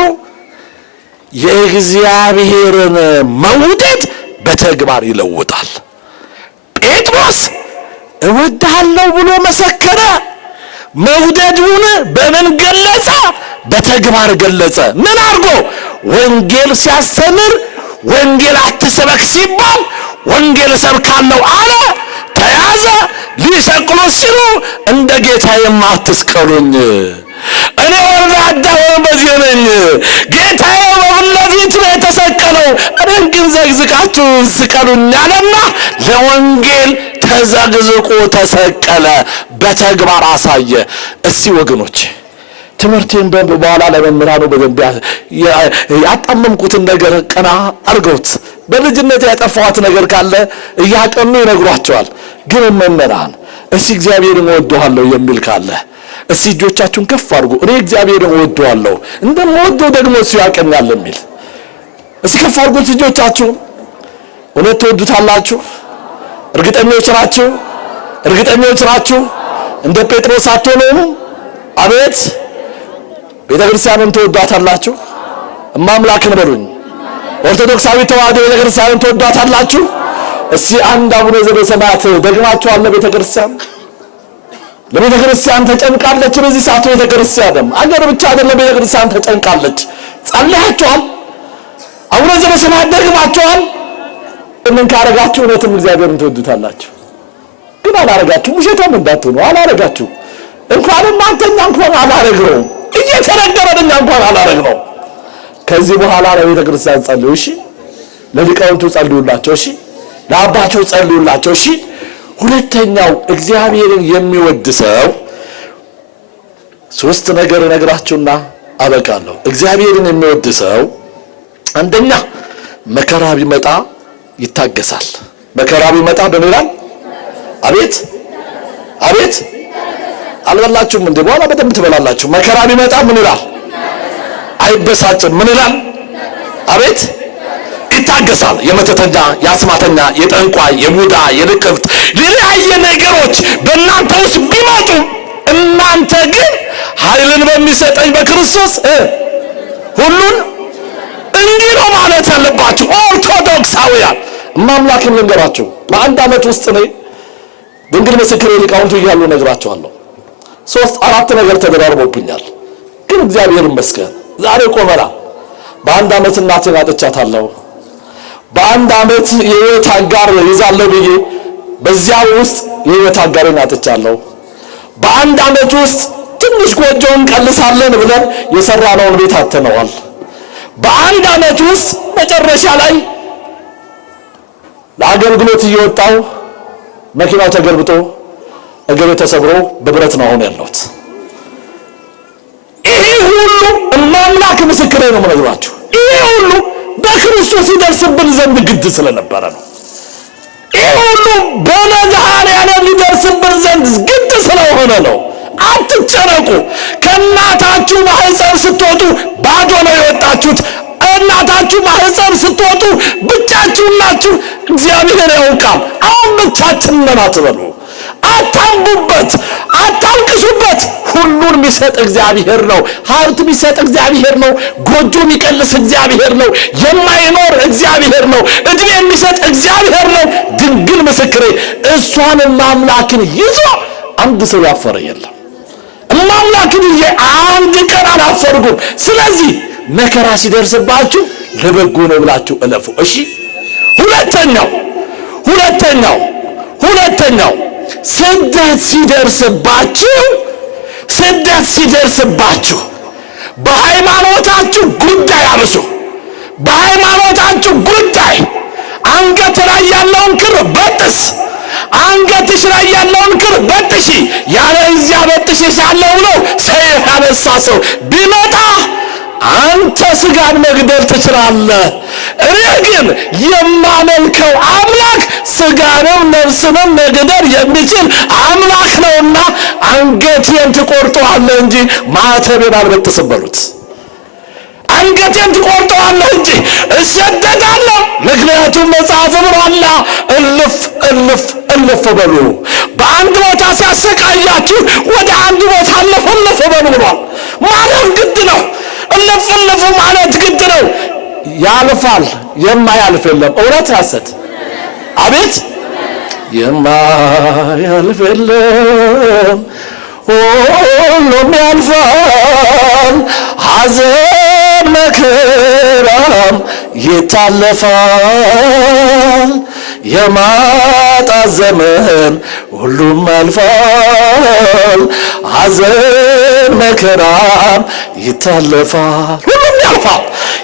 የእግዚአብሔርን መውደድ በተግባር ይለውጣል። ጴጥሮስ እወድሃለሁ ብሎ መሰከረ። መውደዱን በምን ገለጸ? በተግባር ገለጸ። ምን አድርጎ? ወንጌል ሲያስተምር ወንጌል አትሰበክ ሲባል ወንጌል ሰብካለሁ አለ። ተያዘ። ሊሰቅሉት ሲሉ እንደ ጌታዬማ አትስቀሉኝ፣ እኔ ወራዳ ወንበዴ ነኝ፣ ጌታዬ በፊት ለፊት ነው የተሰቀለው፣ እኔን ግን ዘግዝቃችሁ ስቀሉኝ አለና ለወንጌል ተዘግዝቆ ተሰቀለ። በተግባር አሳየ። እስቲ ወገኖች ትምህርቴን በኋላ ለመምህራኑ በደንብ ያጣመምኩትን ነገር ቀና አድርገውት በልጅነት ያጠፋኋት ነገር ካለ እያቀኑ ይነግሯቸዋል። ግን መምህራን እስቲ እግዚአብሔርን እወደዋለሁ የሚል ካለ እስቲ እጆቻችሁን ከፍ አድርጉ። እኔ እግዚአብሔርን እወደዋለሁ እንደምወደው ደግሞ እሱ ያቀኛል የሚል እስቲ ከፍ አድርጉት እጆቻችሁን። እውነት ትወዱታላችሁ? እርግጠኞች ናችሁ? እርግጠኞች ናችሁ? እንደ ጴጥሮስ አትሆኑም? አቤት ቤተክርስቲያንን ትወዷታላችሁ? እማምላክን በሉኝ። ኦርቶዶክሳዊ ተዋሕዶ ቤተክርስቲያንን ትወዷታላችሁ? እስቲ አንድ አቡነ ዘበሰማያት ደግማችኋል። ለቤተክርስቲያን ለቤተክርስቲያን ተጨንቃለች። በዚህ ሰዓት ቤተክርስቲያንም አገር ብቻ አይደለም ቤተክርስቲያን ተጨንቃለች። ጸልያችኋል። አቡነ ዘበሰማያት ደግማችኋል። ምን ካረጋችሁ እውነትም እግዚአብሔርን ትወዱታላችሁ። ግን አላረጋችሁ። ውሸታም እንዳትሆኑ አላረጋችሁ። እንኳን እናንተኛ እንኳን አላረግነው እየተነገረን እኛ እንኳን አላረግነው። ከዚህ በኋላ ለቤተ ክርስቲያን ጸልዩ። እሺ፣ ለሊቃውንቱ ጸልዩላቸው። እሺ፣ ለአባቸው ጸልዩላቸው። እሺ፣ ሁለተኛው እግዚአብሔርን የሚወድ ሰው ሶስት ነገር እነግራችሁና አበቃለሁ። እግዚአብሔርን የሚወድ ሰው አንደኛ መከራ ቢመጣ ይታገሳል። መከራ ቢመጣ በሚላል አቤት አቤት አልበላችሁም እንዴ? በኋላ በደንብ ትበላላችሁ። መከራ ቢመጣ ምን ይላል? አይበሳጭም። ምን ይላል? አቤት ይታገሳል። የመተተኛ፣ የአስማተኛ፣ የጠንቋይ፣ የቡዳ፣ የልክፍት የተለያየ ነገሮች በእናንተ ውስጥ ቢመጡ እናንተ ግን ኃይልን በሚሰጠኝ በክርስቶስ ሁሉን እንዲህ ነው ማለት ያለባችሁ ኦርቶዶክሳውያን። ማምላክን ልንገራችሁ፣ በአንድ ዓመት ውስጥ ነው ድንግል ምስክሬ ሊቃውንቱ እያሉ ነግራቸዋለሁ። 3-4 ነገር ተደራርቦብኛል፣ ግን እግዚአብሔር ይመስገን ዛሬ ቆመና በአንድ ዓመት እናቴን አጥቻታለሁ። በአንድ ዓመት የህይወት አጋር ይዛለሁ ብዬ በዚያ ውስጥ የህይወት አጋርን አጥቻለሁ። በአንድ ዓመት ውስጥ ትንሽ ጎጆውን ቀልሳለን ብለን የሰራነውን ቤት አጥተነዋል። በአንድ ዓመት ውስጥ መጨረሻ ላይ ለአገልግሎት እየወጣው መኪናው ተገልብጦ እግሬ ተሰብሮ በብረት ነው አሁን ያለሁት። ይሄ ሁሉ አምላክ ምስክሬ ነው የምነግራችሁ። ይሄ ሁሉ በክርስቶስ ይደርስብን ዘንድ ግድ ስለነበረ ነው። ይሄ ሁሉ በመድኃኔዓለም ይደርስብን ዘንድ ግድ ስለሆነ ነው። አትጨነቁ። ከእናታችሁ ማህፀን ስትወጡ ባዶ ነው የወጣችሁት። እናታችሁ ማህፀን ስትወጡ ብቻችሁን ናችሁ። እግዚአብሔር ያውቃል። አሁን ብቻችንን ነን አትበሉ። አታምቡበት፣ አታልቅሱበት። ሁሉን የሚሰጥ እግዚአብሔር ነው። ሀብት የሚሰጥ እግዚአብሔር ነው። ጎጆ የሚቀልስ እግዚአብሔር ነው። የማይኖር እግዚአብሔር ነው። እድሜ የሚሰጥ እግዚአብሔር ነው። ድንግል ምስክሬ እሷን አምላክን ይዞ አንድ ሰው ያፈረ የለም። አምላክን ይዤ አንድ ቀን አላፈርኩም። ስለዚህ መከራ ሲደርስባችሁ ለበጎ ነው ብላችሁ እለፉ። እሺ። ሁለተኛው ስደት ሲደርስባችሁ በሃይማኖታችሁ ጉዳይ አብሱ። በሃይማኖታችሁ ጉዳይ አንገት ላይ ያለውን ክር በጥስ፣ አንገትሽ ላይ ያለውን ክር በጥሺ። ያለዚያ በጥሽሻለሁ ብሎ ሰይፍ ያነሳ ሰው ቢመጣ አንተ ስጋን መግደል ትችላለህ። እኔ ግን የማመልከው አምላክ ስጋንም ነፍስንም መግደል የሚችል አምላክ ነውና አንገቴን ትቆርጠዋለህ እንጂ ማተቤን አልበጥስም በሉት። አንገቴን ትቆርጠዋለህ እንጂ እሰደዳለሁ። ምክንያቱም መጽሐፍ ብሏልና እልፍ በሉ። በአንድ ቦታ ሲያሰቃያችሁ ወደ አንድ ቦታ እልፍ በሉ ብሏል። ማለፍ ግድ ነው። እልፍ ማለት ግድ ነው። ያልፋል። የማያልፍ የለም። እውነት ሐሰት? አቤት የማያልፍ የለም። ሁሉም ያልፋል። ሐዘን መከራም ይታለፋል። የማጣት ዘመን ሁሉም ያልፋል። ሐዘን መከራም ይታለፋል። ሁሉም ያልፋል።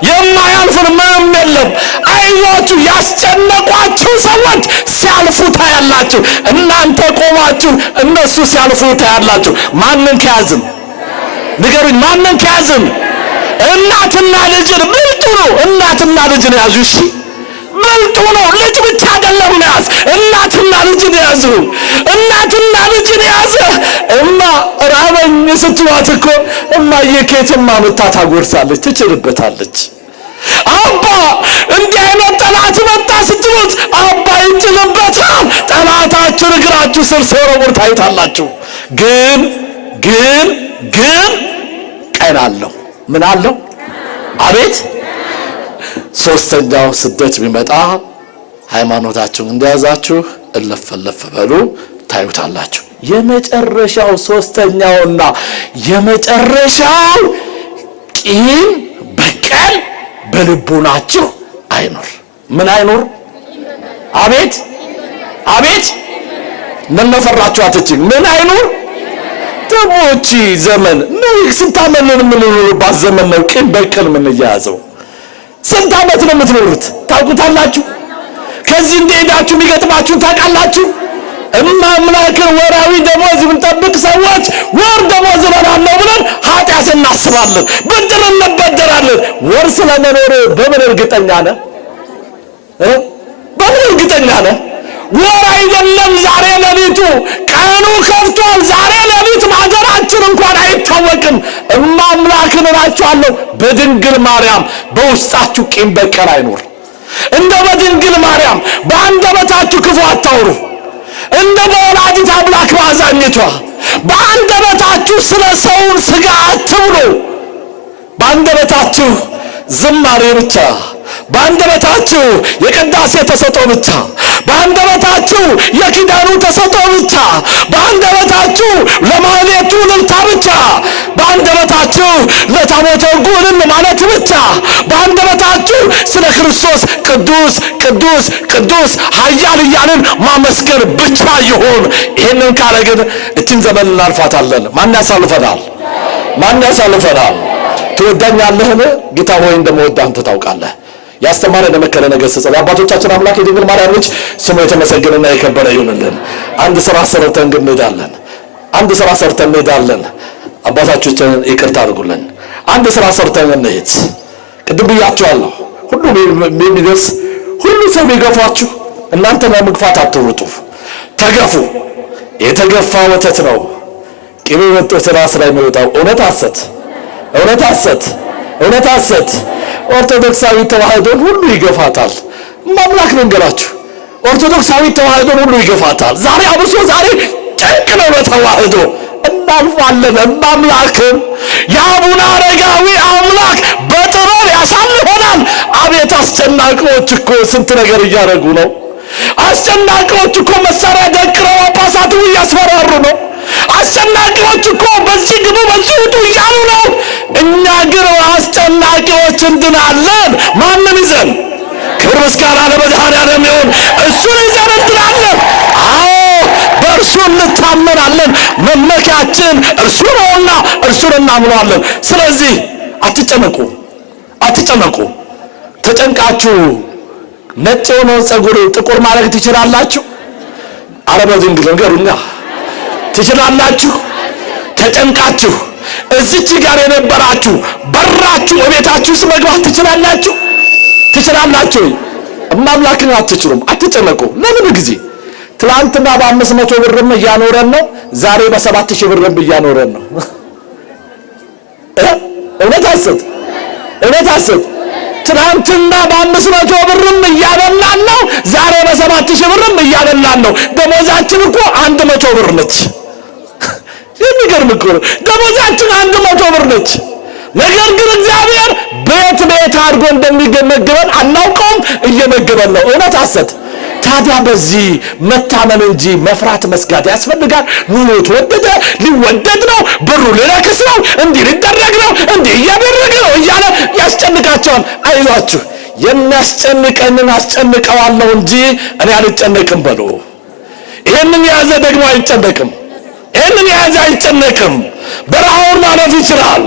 የማያልፍን ምንም የለም። አይዟችሁ። ያስጨነቋችሁ ሰዎች ሲያልፉ ታያላችሁ። እናንተ ቆማችሁ እነሱ ሲያልፉ ታያላችሁ። ማንን ከያዝን ንገሩኝ። ማንን ከያዝን? እናትና ልጅን ብልጡ ነው። እናትና ልጅን ያዙ። እሺ ብልጡ ነው። ልጅ ብቻ አይደለም ያዝ፣ እናትና ልጅን ያዙ። እናትና ልጅን ያዘ። እማ ራበኝ ስትሏት እኮ እማዬ ከየትም አምጥታ ታጎርሳለች፣ ትችልበታለች። አባ እንዲህ አይነት ጠላት መጣ ስትሉት አባ ይችልበታል። ጠላታችሁ እግራችሁ ስር ሲወረውር ታዩታላችሁ። ግን ቀን አለው። ምን አለው? አቤት። ሶስተኛው ስደት ቢመጣ ሃይማኖታችሁን እንደያዛችሁ እልፍ በሉ፣ ታዩታላችሁ። የመጨረሻው ሶስተኛውና የመጨረሻው ቂም በቀል በልቡናችሁ አይኖር። ምን አይኖር? አቤት ምን ነፈራችሁ? ምን አይኖር? ደሞቺ ዘመን ስንት ዓመት ነው የምንኖርባት ዘመን ነው ቂም በቀል ምን ያዘው? ስንት ዓመት ነው የምትኖሩት? ታውቁታላችሁ? ከዚህ እንደሄዳችሁ የሚገጥማችሁን ታውቃላችሁ? እማምላክን ወራዊ ደሞዝ ብንጠብቅ ሰዎች ወር ደሞዝ እበላለሁ ብለን ኃጢአት እናስባለን፣ ብድር እንበደራለን። ወር ስለመኖር በምን እርግጠኛ ነህ? በምን እርግጠኛ ነህ? ወር አይደለም ዛሬ ሌሊቱ፣ ቀኑ ከፍቷል። ዛሬ ሌሊት ማደራችን እንኳን አይታወቅም። እማምላክን እላችኋለሁ በድንግል ማርያም በውስጣችሁ ቂም በቀል አይኖር። እንደ በድንግል ማርያም በአንደበታችሁ ክፉ አታውሩ። እንደ በወላዲተ አምላክ ባዛኝቷ በአንደበታችሁ ስለ ሰውን ሥጋ አትብሉ። በአንደበታችሁ ዝማሬ ብቻ፣ በአንደበታችሁ የቅዳሴ ተሰጥኦ ብቻ፣ በአንደበታችሁ የኪዳኑ ተሰጥኦ ብቻ፣ በአንደበታችሁ ለማህሌቱ እልልታ ብቻ፣ በአንደበታችሁ ለታቦተ ሕጉ እልል ማለት ብቻ፣ በአንደበታችሁ ስለ ክርስቶስ ቅዱስ ቅዱስ ቅዱስ ኃያል እያልን ማመስገን ብቻ ይሁን። ይህንን ካለ ግን እችን ዘመን እናልፋታለን። ማን ያሳልፈናል? ማን ያሳልፈናል? ትወዳኛለህን? ጌታ ሆይ እንደምወድህ አንተ ታውቃለህ። ያስተማረን የመከረን ገሰጸን የአባቶቻችን አምላክ የድንግል ማርያም ልጅ ስሙ የተመሰገነና የከበረ ይሁንልን። አንድ ስራ ሰርተን ግን እንሄዳለን። አንድ ስራ ሰርተን እንሄዳለን። አባታችን ይቅርታ አድርጉልን። አንድ ስራ ሰርተን እንሄድ። ቅድም ብያችኋለሁ፣ ሁሉ የሚደርስ ሁሉ ሰው የሚገፋችሁ እናንተ ለመግፋት አትሩጡ፣ ተገፉ። የተገፋ ወተት ነው ቅቤ ወጥቶ ራስ ላይ የሚወጣው። እውነት ሐሰት፣ እውነት ሐሰት፣ እውነት ሐሰት። ኦርቶዶክሳዊ ተዋህዶን ሁሉ ይገፋታል። ማምላክ መንገራችሁ ኦርቶዶክሳዊ ተዋህዶን ሁሉ ይገፋታል። ዛሬ አብሶ ዛሬ ጭንቅ ነው ለተዋህዶ። እናልፋለን። ማምላክም የአቡነ አረጋዊ አምላክ በጥበብ ያሳልፈናል። አቤት አስጨናቂዎች እኮ ስንት ነገር እያደረጉ ነው። አስጨናቂዎች እኮ መሳሪያ ደቅረው ጳጳሳቱ እያስፈራሩ ነው። አስጨናቂዎች እኮ በዚህ ግቡ በዚህ ውጡ እያሉ ነው። እኛ ግን አስጨናቂዎች እንድናለን። ማንን ይዘን? ክብር ምስጋና ለመድኃኔዓለም ይሁን። እሱን ይዘን እንድናለን። አዎ በእርሱ እንታመናለን። መመኪያችን እርሱ ነውና እርሱን እናምነዋለን። ስለዚህ አትጨነቁ፣ አትጨነቁ። ተጨንቃችሁ ነጭ የሆነውን ፀጉር ጥቁር ማድረግ ትችላላችሁ? ኧረ በድንግል ንገሩኛ፣ ትችላላችሁ? ተጨንቃችሁ እዚች ጋር የነበራችሁ በራችሁ እቤታችሁ ውስጥ መግባት ትችላላችሁ? ትችላላችሁ? እማምላክን አትችሉም። አትጨነቁ። ለምን ጊዜ ትላንትና በ500 ብርም እያኖረን ነው፣ ዛሬ በ7000 ብርም እያኖረን ነው። እውነት ሐሰት፣ እውነት ሐሰት። ትላንትና በ500 ብርም እያበላን ነው፣ ዛሬ በ7000 ብርም እያበላን ነው። ደሞዛችን እኮ 100 ብር ነች። የሚገርም እኮ ነው። ደሞዛችን 100 ብር ነች። ነገር ግን እግዚአብሔር ቤት ቤት አድርጎ እንደሚመግበን አናውቀውም፣ እየመገበን ነው። እውነት ሐሰት። ታዲያ በዚህ መታመን እንጂ መፍራት መስጋት ያስፈልጋል? ኑሮ ተወደደ፣ ሊወደድ ነው፣ ብሩ ሊረክስ ነው፣ እንዲህ ሊደረግ ነው፣ እንዲህ እያደረገ ነው እያለ ያስጨንቃቸዋል። አይዟችሁ፣ የሚያስጨንቀንን አስጨንቀዋለሁ እንጂ እኔ አልጨነቅም በሉ። ይህንን የያዘ ደግሞ አይጨነቅም። ይህንን የያዘ አይጨነቅም። በረሃውን ማለፍ ይችላል፣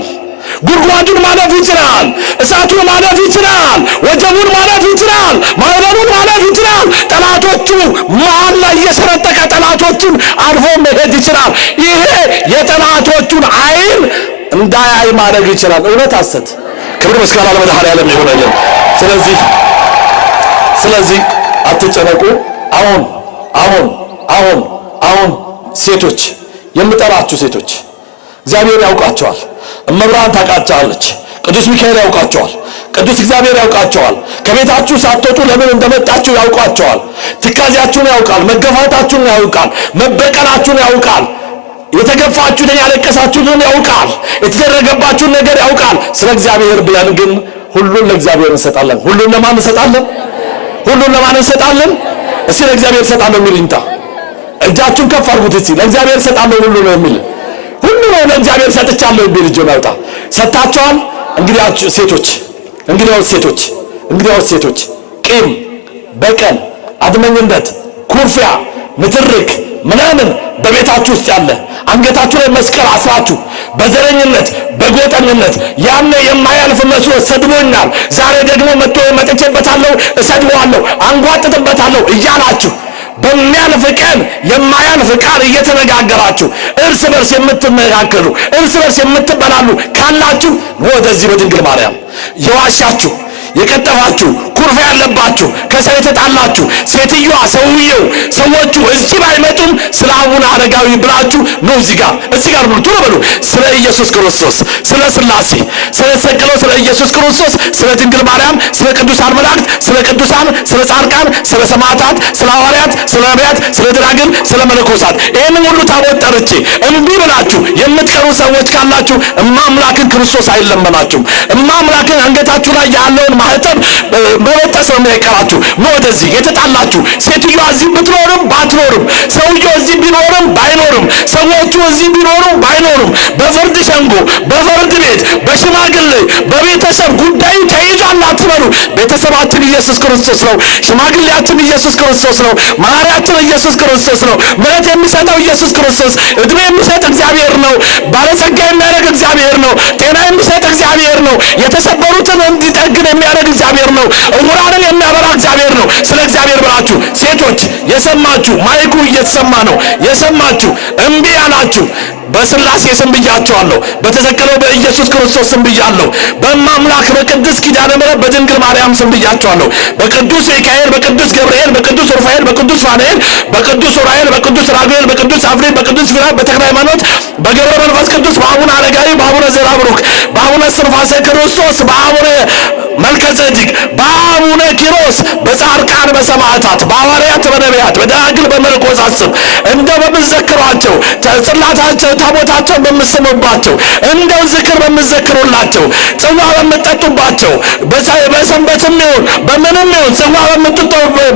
ጉድጓዱን ማለፍ ይችላል፣ እሳቱን ማለፍ ይችላል፣ ወጀቡን ማለፍ ይችላል፣ ማዕበሉን ማለፍ ይችላል። ጠላቶቹ መሃል ላይ እየሰረጠቀ ጠላቶቹን አልፎ መሄድ ይችላል። ይሄ የጠላቶቹን ዓይን እንዳያይ ማድረግ ይችላል። እውነት ሐሰት። ክብር ምስጋና ለመድኃኔዓለም ይሁንልን። ስለዚህ አትጨነቁ። አሁን ሴቶች የምጠራችሁ ሴቶች እግዚአብሔር ያውቃቸዋል። እመብርሃን ታውቃቸዋለች። ቅዱስ ሚካኤል ያውቃቸዋል። ቅዱስ እግዚአብሔር ያውቃቸዋል። ከቤታችሁ ሳትወጡ ለምን እንደመጣችሁ ያውቃቸዋል። ትካዜያችሁን ያውቃል። መገፋታችሁን ያውቃል። መበቀላችሁን ያውቃል። የተገፋችሁትን ያለቀሳችሁትን ያውቃል። የተደረገባችሁን ነገር ያውቃል። ስለ እግዚአብሔር ብለን ግን ሁሉን ለእግዚአብሔር እንሰጣለን። ሁሉን ለማን እንሰጣለን? ሁሉን ለማን እንሰጣለን? እስቲ ለእግዚአብሔር እንሰጣለን የሚል ይምጣ። እጃችሁን ከፍ አድርጉት እስቲ። ለእግዚአብሔር እንሰጣለን ሁሉ ነው የሚል ሁሉ ነው ለእግዚአብሔር ሰጥቻለሁ የሚል እጅን አውጣ። ሰጣቸዋል። እንግዲያው ሴቶች ቂም፣ በቀል፣ አድመኝነት፣ ኩርፊያ፣ ንትርክ ምናምን በቤታችሁ ውስጥ ያለ አንገታችሁ ላይ መስቀል አስራችሁ በዘረኝነት በጎጠኝነት ያኔ የማያልፍ መስሎ ሰድቦኛል፣ ዛሬ ደግሞ መጥቼበታለሁ፣ እሰድበዋለሁ፣ አንጓጥጥበታለሁ እያላችሁ በሚያልፍ ቀን የማያልፍ ቃል እየተነጋገራችሁ እርስ በርስ የምትነጋገሩ እርስ በርስ የምትበላሉ ካላችሁ ወደዚህ በድንግል ማርያም የዋሻችሁ የቀጠፋችሁ ኩርፊያ ያለባችሁ ከሰው የተጣላችሁ ሴትዮዋ ሰውየው ሰዎቹ እዚህ ባይመጡም ስለ አቡነ አረጋዊ ብላችሁ ነው እዚህ ጋር ብሉ ቶሎ በሉ። ስለ ኢየሱስ ክርስቶስ ስለ ሥላሴ ስለ ተሰቀለው ስለ ኢየሱስ ክርስቶስ ስለ ድንግል ማርያም ስለ ቅዱሳን መላእክት ስለ ቅዱሳን ስለ ጻድቃን ስለ ሰማዕታት ስለ ሐዋርያት ስለ ነቢያት ስለ ደናግል ስለ መነኮሳት ይህንን ሁሉ ታቦት ጠርቼ እምቢ ብላችሁ የምትቀሩ ሰዎች ካላችሁ እማምላክን ክርስቶስ አይለመናችሁም። እማምላክን አንገታችሁ ላይ ያለውን ማህተም በበጠስ ነው የሚቀራችሁ። ነው ወደዚህ የተጣላችሁ ሴትዮዋ እዚህ ብትኖርም ባትኖርም ሰውየው እዚህ ቢኖርም ባይኖርም ሰዎቹ እዚህ ቢኖርም ባይኖርም በፍርድ ሸንጎ በፍርድ ቤት በሽማግሌ በቤተሰብ ጉዳዩ ተይዟል አትበሉ። ቤተሰባችን ኢየሱስ ክርስቶስ ነው። ሽማግሌያችን ኢየሱስ ክርስቶስ ነው። መሐሪያችን ኢየሱስ ክርስቶስ ነው። ምሕረት የሚሰጠው ኢየሱስ ክርስቶስ፣ እድሜ የሚሰጥ እግዚአብሔር ነው። ባለጸጋ የሚያደርግ እግዚአብሔር ነው። ጤና የሚሰጥ እግዚአብሔር ነው። የተሰበሩትን እንዲጠግን የሚያደርግ እግዚአብሔር ነው። ዕውራንን የሚያበራ እግዚአብሔር ነው። ስለ እግዚአብሔር ብላችሁ ሴቶች የሰማችሁ ማይኩ እየተሰማ ነው የሰማችሁ እምቢ ያላችሁ በሥላሴ ስም ብያቸዋለሁ። በተሰቀለው በኢየሱስ ክርስቶስ ስም ብያለሁ። በማምላክ በቅድስት ኪዳነ ምሕረት በድንግል ማርያም ስም ብያቸዋለሁ። በቅዱስ ሚካኤል በቅዱስ ገብርኤል በቅዱስ ሩፋኤል በቅዱስ ፋኑኤል በቅዱስ ዑራኤል በቅዱስ ራጉኤል በቅዱስ አፍሬል በቅዱስ ፊራ በተክለ ሃይማኖት በገብረ መንፈስ ቅዱስ በአቡነ አረጋዊ በአቡነ ዘራብሩክ በአቡነ እስትንፋሰ ክርስቶስ በአቡነ መልከጼዴቅ በአቡነ ኪሮስ በጻድቃን በሰማዕታት በሐዋርያት በነቢያት በደናግል በመነኮሳት ስም እንደው በምትዘክሯቸው ጽላታቸው ታቦታቸውን በምትስሙባቸው እንደው ዝክር በምትዘክሩላቸው ጽዋ በምትጠጡባቸው በሰንበትም ይሁን በምንም ይሁን ጽዋ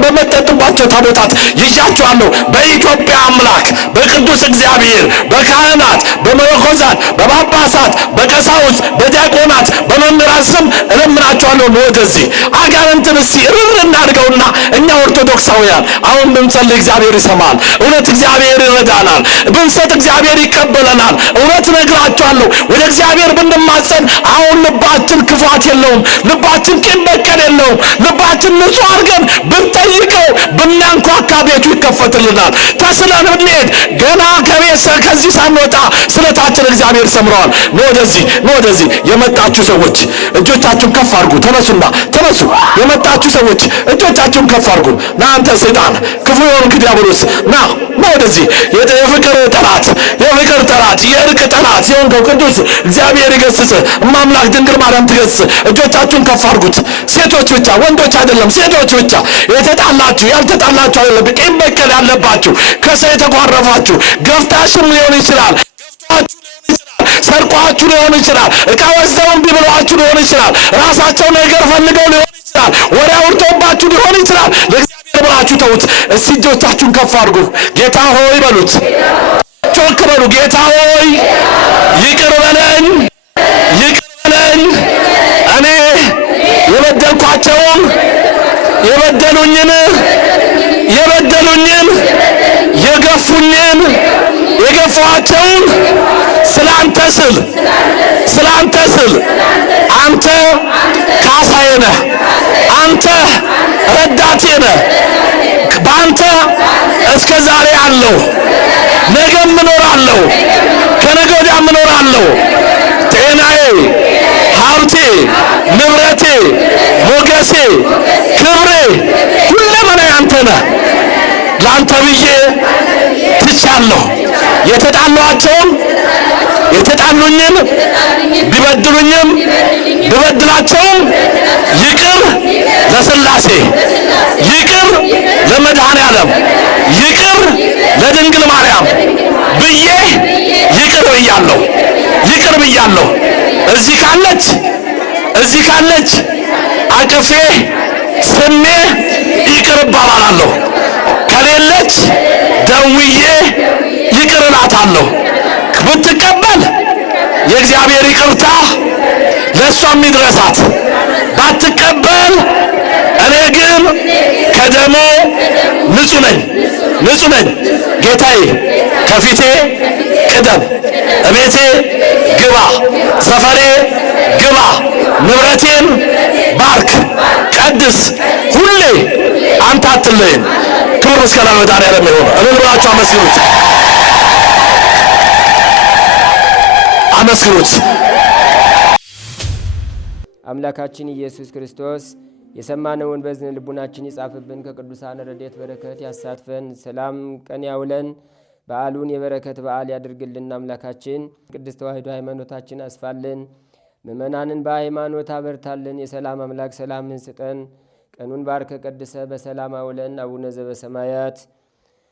በምትጠጡባቸው ታቦታት ይዣቸዋለሁ። በኢትዮጵያ አምላክ በቅዱስ እግዚአብሔር በካህናት በመነኮሳት በጳጳሳት በቀሳውስት በዲያቆናት በመምህራን ስም እለምናቸዋለሁ። ወደዚህ አጋንንትን እስቲ እርር እናድርገውና እኛ ኦርቶዶክሳውያን አሁን ብንጸልይ እግዚአብሔር ይሰማል። እውነት እግዚአብሔር ይረዳናል። ብንሰጥ እግዚአብሔር ይቀበለናል። እውነት እነግራቸዋለሁ ወደ እግዚአብሔር ብንማጸን አሁን ልባችን ክፋት የለውም። ልባችን ቂም በቀል የለውም። ልባችን ንጹሕ አድርገን ብንጠይቀው ብናንኳካ ቤቱ ይከፈትልናል። ተስለን ብንሄድ ገና ከዚህ ሳንወጣ ስለታችን እግዚአብሔር ሰምረዋል። ወደዚህ የመጣችሁ ሰዎች እጆቻችሁን ከፍ አድርጉ። ተነሱ። የመጣችሁ ሰዎች እጆቻችሁን ከፍ አድርጉ። ናንተ ሰይጣን ክፉ የሆንክ ዲያብሎስ ና ወደዚህ የፍቅር ጠላት የእርቅ ጠላት የሆንከው ቅዱስ እግዚአብሔር ይገስጽ። እማምላክ ድንግል ማርያም ትገስጽ። እጆቻችሁን ከፍ አድርጉት። ሴቶች ብቻ ወንዶች አይደለም። ሴቶች ብቻ የተጣላችሁ ያልተጣላችሁ አይደለም። ቂም በቀል ያለባችሁ ከሰው የተጓረፋችሁ ገፍታሽም ሊሆን ይችላል ሰርቋችሁ ሊሆን ይችላል። ዕቃ ወስደው እምቢ ብለዋችሁ ሊሆን ይችላል። ራሳቸው ነገር ፈልገው ሊሆን ይችላል። ወሬ አውርተውባችሁ ሊሆን ይችላል። ለእግዚአብሔር ብላችሁ ተውት። እስቲ እጆቻችሁን ከፍ አድርጉ። ጌታ ሆይ በሉት። ጮክ በሉ። ጌታ ሆይ ይቅር በለኝ እኔ የበደልኳቸውን የበደሉኝን የገፏቸውን ስላንተ ስል አንተ ካሳዬ ነህ። አንተ ረዳቴ ነህ። በአንተ እስከ ዛሬ አለሁ፣ ነገም እኖራለሁ፣ ከነገ ወዲያም እኖራለሁ። ጤናዬ፣ ሀብቴ፣ ንብረቴ፣ ሞገሴ፣ ክብሬ ሁለመናዬ አንተ ነህ። ለአንተ ብዬ ትቻለሁ። የተጣሉኝን ቢበድሉኝም ብበድላቸውም ይቅር ለሥላሴ፣ ይቅር ለመድኃኔ ዓለም፣ ይቅር ለድንግል ማርያም ብዬ ይቅር ብያለሁ። እዚህ ካለች አቅፌ ስሜ ይቅር እባባላለሁ። ከሌለች ደውዬ ይቅር እላታለሁ። ብትቀበል የእግዚአብሔር ይቅርታ ለእሷም ይድረሳት። ባትቀበል እኔ ግን ከደሙ ንጹሕ ነኝ። ጌታዬ ከፊቴ ቅደም፣ እቤቴ ግባ፣ ሰፈሬ ግባ፣ ንብረቴን ባርክ፣ ቀድስ። ሁሌ አንተ አትለይም። ክብር ምስጋና ለመድኃኒዓለም ይሁን። እልል ብላችሁ አመስግኑት፣ አመስግኑት። አምላካችን ኢየሱስ ክርስቶስ የሰማነውን በዝን ልቡናችን ይጻፍብን፣ ከቅዱሳን ረድኤት በረከት ያሳትፈን፣ ሰላም ቀን ያውለን፣ በዓሉን የበረከት በዓል ያድርግልን። አምላካችን ቅድስት ተዋሕዶ ሃይማኖታችን አስፋልን፣ ምእመናንን በሃይማኖት አበርታልን። የሰላም አምላክ ሰላምን ስጠን። ቀኑን ባርከ ቀድሰ በሰላም አውለን። አቡነ ዘበሰማያት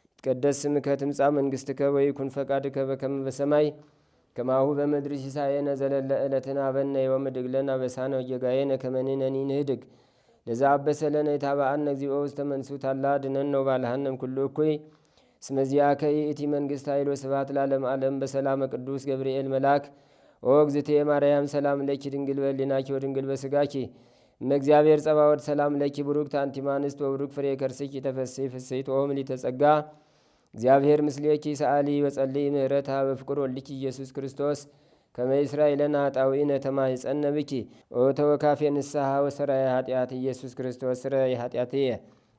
ይትቀደስ ስምከ ትምጻእ መንግሥትከ ወይኩን ፈቃድከ በከመ በሰማይ ከማሁ በምድር ሲሳየነ ዘለለ ዕለትነ ሀበነ ዮም ወኅድግ ለነ አበሳነ ወጌጋየነ ከመ ንሕነኒ ንኅድግ ለዘአበሰ ለነ ኢታብአነ እግዚኦ ውስተ መንሱት አላ አድኅነነ ወባልሐነ እምኩሉ እኩይ እስመ ዚአከ ይእቲ መንግሥት ኃይል ወስብሐት ለዓለመ ዓለም። በሰላመ ቅዱስ ገብርኤል መልአክ ኦ እግዝእትየ ማርያም ሰላም ለኪ ድንግል በሕሊናኪ ወድንግል በሥጋኪ እመ እግዚአብሔር ጸባኦት ሰላም ለኪ ቡሩክት አንቲ እምአንስት ወቡሩክ ፍሬ ከርሥኪ ተፈሥሒ ፍሥሕት ኦ ምልዕተ ጸጋ እግዚአብሔር ምስሌኪ ሰአሊ በጸልይ ምህረታ በፍቅር ወልኪ ኢየሱስ ክርስቶስ ከመ ይስራይ ለነ ኃጣውኢነ ተማኅፀነ ብኪ ኦ ተወካፌ ንስሐ ወሰራይ ኃጢአት ኢየሱስ ክርስቶስ ስረይ ኃጢአትየ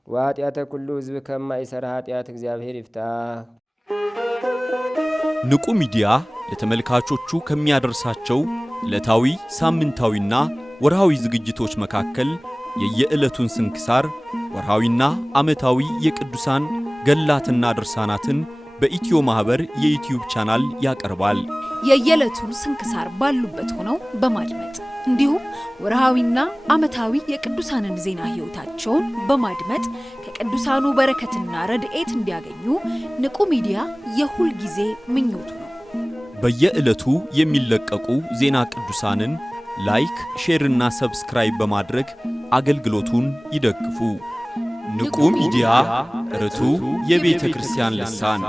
ወኃጢአተ ኩሉ ሕዝብ ከማይሰራ ኃጢአት እግዚአብሔር ይፍታ። ንቁ ሚዲያ ለተመልካቾቹ ከሚያደርሳቸው ዕለታዊ ሳምንታዊና ወርሃዊ ዝግጅቶች መካከል የየዕለቱን ስንክሳር ወርሃዊና ዓመታዊ የቅዱሳን ገላትና ድርሳናትን በኢትዮ ማህበር የዩቲዩብ ቻናል ያቀርባል። የየዕለቱን ስንክሳር ባሉበት ሆነው በማድመጥ እንዲሁም ወርሃዊና ዓመታዊ የቅዱሳንን ዜና ሕይወታቸውን በማድመጥ ከቅዱሳኑ በረከትና ረድኤት እንዲያገኙ ንቁ ሚዲያ የሁል ጊዜ ምኞቱ ነው። በየዕለቱ የሚለቀቁ ዜና ቅዱሳንን ላይክ፣ ሼርና ሰብስክራይብ በማድረግ አገልግሎቱን ይደግፉ። ንቁ ሚዲያ ርቱ የቤተ ክርስቲያን ልሳን